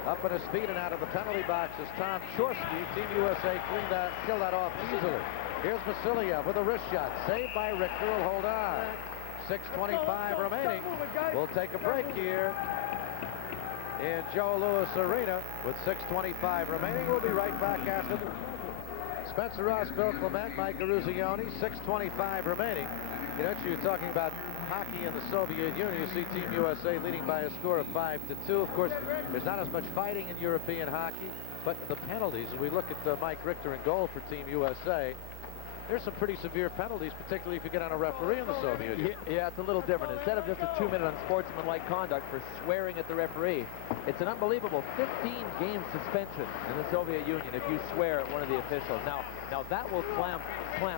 Up on his feet and out of the penalty box is Tom Chorski. Team USA killed that off easily. Here's Vasilia with a wrist shot. Saved by Richter. Will hold on. 6:25 remaining. We'll take a break here in Joe Louis Arena with 6:25 remaining. We'll be right back after the Spencer Ross, Bill Clement, Mike Garuzioni. 6:25 remaining. You know, you're talking about hockey in the Soviet Union. You see Team USA leading by a score of 5-2. Of course, there's not as much fighting in European hockey, but the penalties, and we look at Mike Richter in goal for Team USA, there's some pretty severe penalties, particularly if you get on a referee in the Soviet Union. Yeah, it's a little different. Instead of just a 2-minute unsportsmanlike conduct for swearing at the referee, it's an unbelievable 15-game suspension in the Soviet Union if you swear at one of the officials. Now that will clamp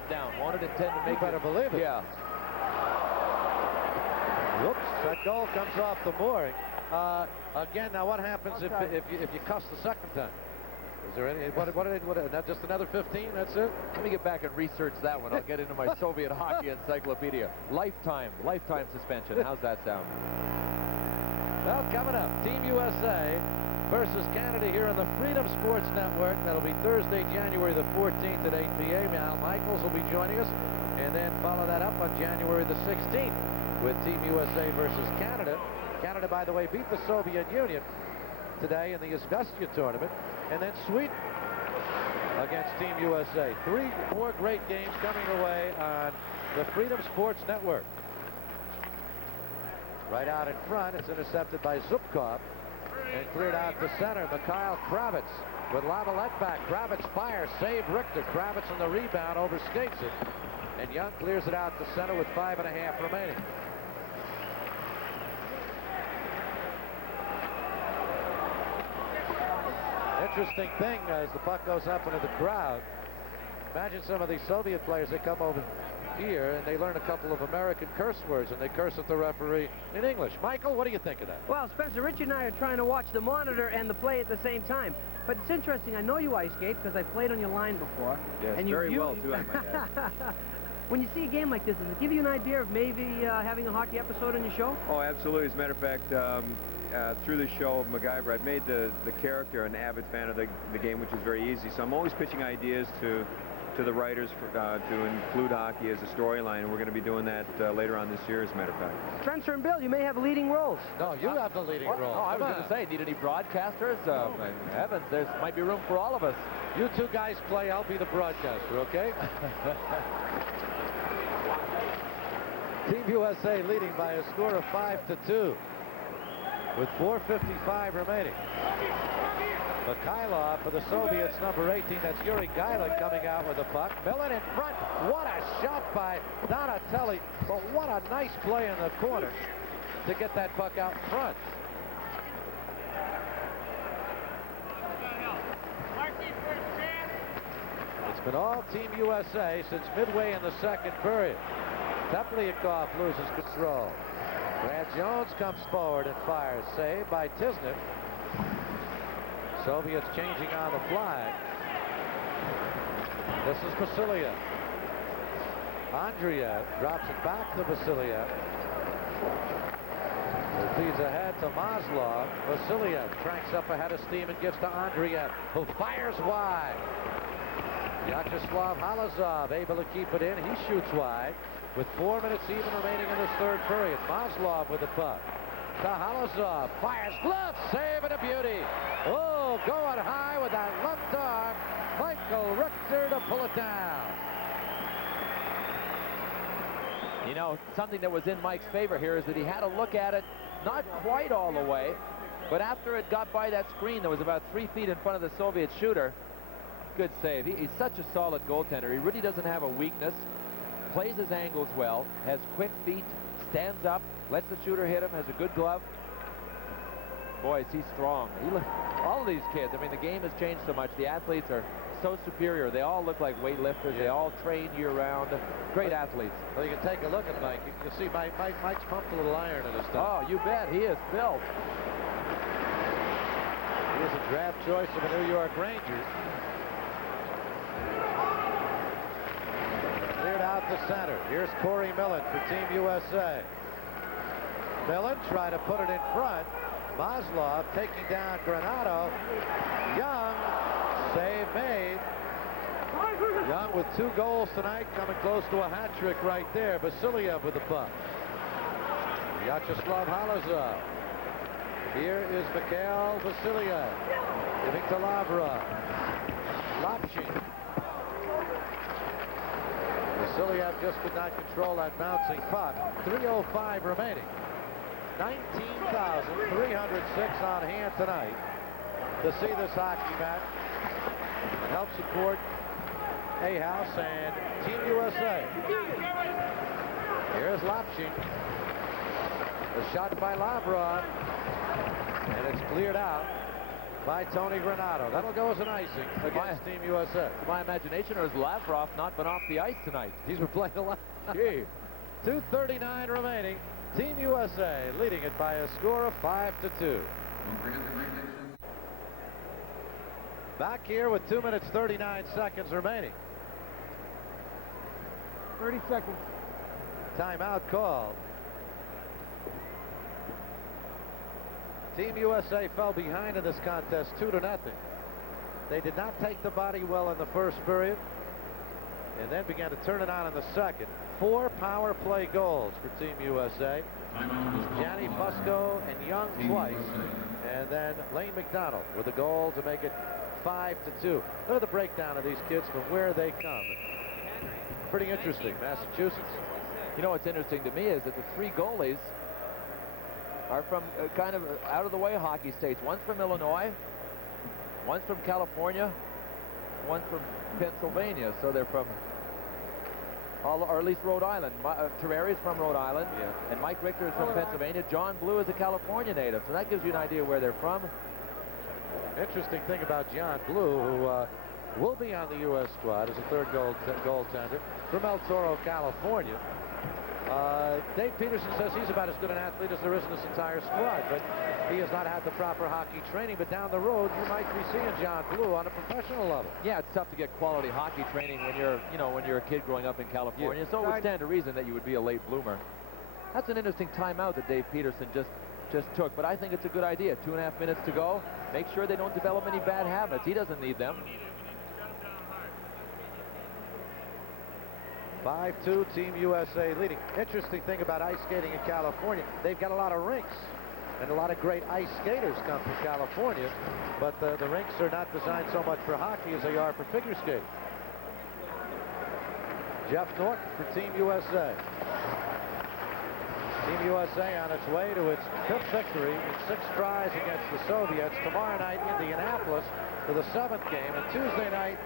down. Won't it intend to make you better believe it. Yeah. Whoops, that goal comes off the mooring. Again, now what happens if you cuss the second time? Is there any, what, just another 15, that's it? Let me get back and research that one. I'll get into my Soviet hockey encyclopedia. Lifetime suspension. How's that sound? Well, coming up, Team USA versus Canada here on the Freedom Sports Network. That'll be Thursday, January the 14th at 8 p.m. Al Michaels will be joining us, and then follow that up on January the 16th with Team USA versus Canada. Canada, by the way, beat the Soviet Union today in the Izvestia tournament, and then Sweden against Team USA. 3 more great games coming away on the Freedom Sports Network. Right out in front, it's intercepted by Zubkov and cleared out to center. Mikhail Kravets with Lavalette back. Kravets fires, save Richter. Kravets on the rebound, overskates it, and Young clears it out to center with 5.5 remaining. Interesting thing as the puck goes up into the crowd. Imagine some of these Soviet players, they come over here and they learn a couple of American curse words and they curse at the referee in English. Michael, what do you think of that? Well, Spencer, Richard and I are trying to watch the monitor and the play at the same time. But it's interesting. I know you ice skate because I played on your line before. Yes, and very well, too, I might add. When you see a game like this, does it give you an idea of maybe having a hockey episode on your show? Oh, absolutely. As a matter of fact, through the show MacGyver, I've made the character an avid fan of the game, which is very easy. So I'm always pitching ideas to to the writers to include hockey as a storyline, and we're going to be doing that later on this year, as a matter of fact. Spencer and Bill, you may have leading roles. No, you have the leading role. Oh, I was going to say, need any broadcasters? Heavens, there might be room for all of us. You two guys play, I'll be the broadcaster, okay? Team USA leading by a score of 5-2 with 4:55 remaining. Mikhailov for the Soviets, number 18. That's Yuri Gайлик coming out with the puck. Millin in front. What a shot by Donatelli. But what a nice play in the corner to get that puck out front. It's been all Team USA since midway in the second period. Teplyakov loses control. Grant Jones comes forward and fires. Saved by Tisnet. Soviets changing on the fly. This is Vasiliev. A.Андреев drops it back to Vasiliev. It feeds ahead to Maslov. Vasiliev cranks up ahead of steam and gives to A.Андреев, who fires wide. Vyacheslav Halazov able to keep it in. He shoots wide with 4 minutes even remaining in this third period. Maslov with the puck. To Halazov, fires, glove, save, and a beauty. Oh, going high with that left arm. Michael Richter to pull it down. You know, something that was in Mike's favor here is that he had a look at it, not quite all the way, but after it got by that screen that was about 3 feet in front of the Soviet shooter, good save. He's such a solid goaltender. He really doesn't have a weakness. Plays his angles well, has quick feet, stands up, lets the shooter hit him, has a good glove. Boy, is he strong. All of these kids, I mean, the game has changed so much. The athletes are so superior. They all look like weightlifters. Yeah. They all train year-round. Great athletes. Well, you can take a look at Mike. You can see Mike's pumped a little iron in his stomach. Oh, you bet. He is built. He is a draft choice of the New York Rangers. Cleared out the center. Here's Corey Millin for Team USA. Millin trying to put it in front. Maslov taking down Granato. Young, save made. Young with 2 goals tonight, coming close to a hat trick right there. Vasiliev with the puck. Vyacheslav Halazov. Here is Mikhail Vasiliev. Giving to Lavrov. Lapshin. Vasiliev just could not control that bouncing puck. 3:05 remaining. 19,306 on hand tonight to see this hockey match and help support A-House and Team USA. Here's Lapshin. The shot by Lavrov, and it's cleared out by Tony Granado. That'll go as an icing against Team USA. To my imagination, or has Lavrov not been off the ice tonight? He's been playing a lot. Gee. 2:39 remaining. Team USA leading it by a score of 5-2. Back here with 2 minutes 39 seconds remaining. 30 seconds. Timeout called. Team USA fell behind in this contest 2-0. They did not take the body well in the first period and then began to turn it on in the second. 4 power play goals for Team USA. Gianni Fusco and Young twice, and then Lane McDonald with a goal to make it 5-2. Look at the breakdown of these kids from where they come. Pretty interesting. Massachusetts. You know what's interesting to me is that the 3 goalies are from kind of out of the way hockey states. One's from Illinois, one's from California, one's from Pennsylvania. So they're from or at least Rhode Island. Terrari's from Rhode Island, and Mike Richter is from Pennsylvania. John Blue is a California native, so that gives you an idea where they're from. Interesting thing about John Blue, who will be on the U.S. squad as a third goaltender from El Toro, California. Dave Peterson says he's about as good an athlete as there is in this entire squad, but he has not had the proper hockey training. But down the road, you might be seeing John Blue on a professional level. Yeah, it's tough to get quality hockey training when you're, when you're a kid growing up in California. So it would stand to reason that you would be a late bloomer. That's an interesting timeout that Dave Peterson just took, but I think it's a good idea. 2.5 minutes to go. Make sure they don't develop any bad habits. He doesn't need them. 5-2, Team USA leading. Interesting thing about ice skating in California, they've got a lot of rinks. And a lot of great ice skaters come from California, but the rinks are not designed so much for hockey as they are for figure skating. Jeff Norton for Team USA. Team USA on its way to its 5th victory in 6 tries against the Soviets. Tomorrow night, Indianapolis for the 7th game, and Tuesday night,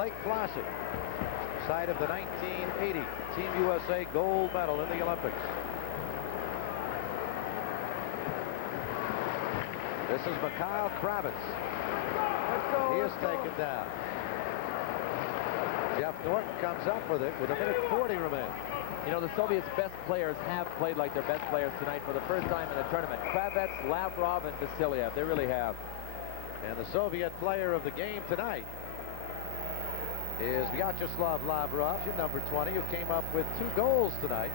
Lake Placid, site of the 1980 Team USA gold medal in the Olympics. This is Kravitz. He is taken down. Jeff Norton comes up with it with 1:40 remaining. You know, the Soviets' best players have played like their best players tonight for the first time in the tournament. Kravets, Lavrov, and Vasiliev. They really have. And the Soviet player of the game tonight is Vyacheslav Lavrov, number 20, who came up with 2 goals tonight.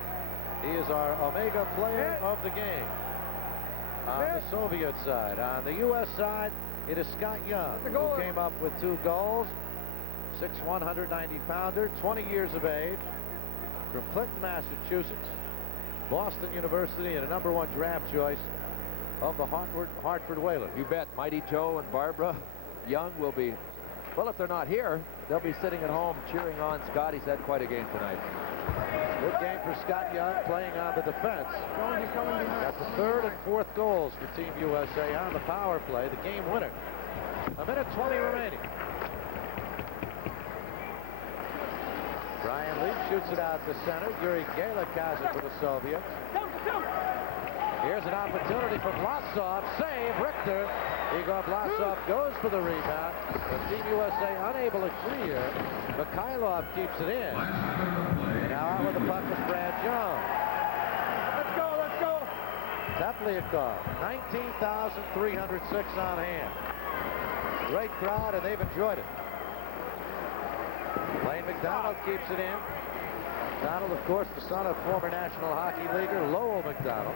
He is our Omega player of the game on the Soviet side. On the U.S. side, it is Scott Young, who came up with 2 goals. 6'1", 190-pounder, 20 years of age, from Clinton, Massachusetts, Boston University, and a #1 draft choice of the Hartford Whalers. You bet. Mighty Joe and Barbara Young will be, well, if they're not here, they'll be sitting at home cheering on Scott. He's had quite a game tonight. Good game for Scott Young, playing on the defense. Got the 3rd and 4th goals for Team USA on the power play, the game winner. 1:20 remaining. Brian Leach shoots it out to center. Yuri Gайлик has it for the Soviets. Here's an opportunity for Vlasov. Save, Richter. Igor Vlasov goes for the rebound, but Team USA unable to clear. Mikhailov keeps it in. Now out with the puck is Brad Jones. Let's go, let's go. Tepliakov, 19,306 on hand. Great crowd, and they've enjoyed it. Lane McDonald keeps it in. McDonald, of course, the son of former National Hockey Leaguer Lowell McDonald.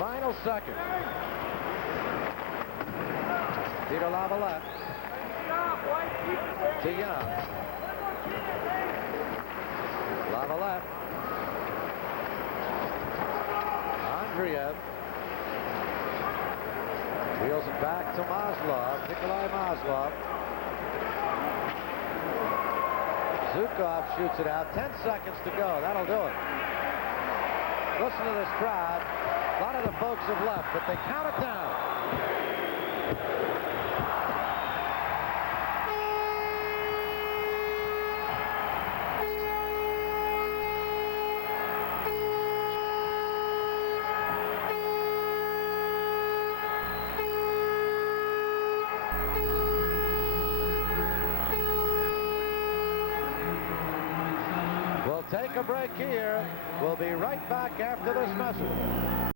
Final second. Peter Lavalette to Young. Lavalette. A'Ndreev. Wheels it back to Maslov, Nikolai Maslov. Zukov shoots it out. 10 seconds to go. That'll do it. Listen to this crowd. A lot of the folks have left, but they count it down. Take a break here. We'll be right back after this message.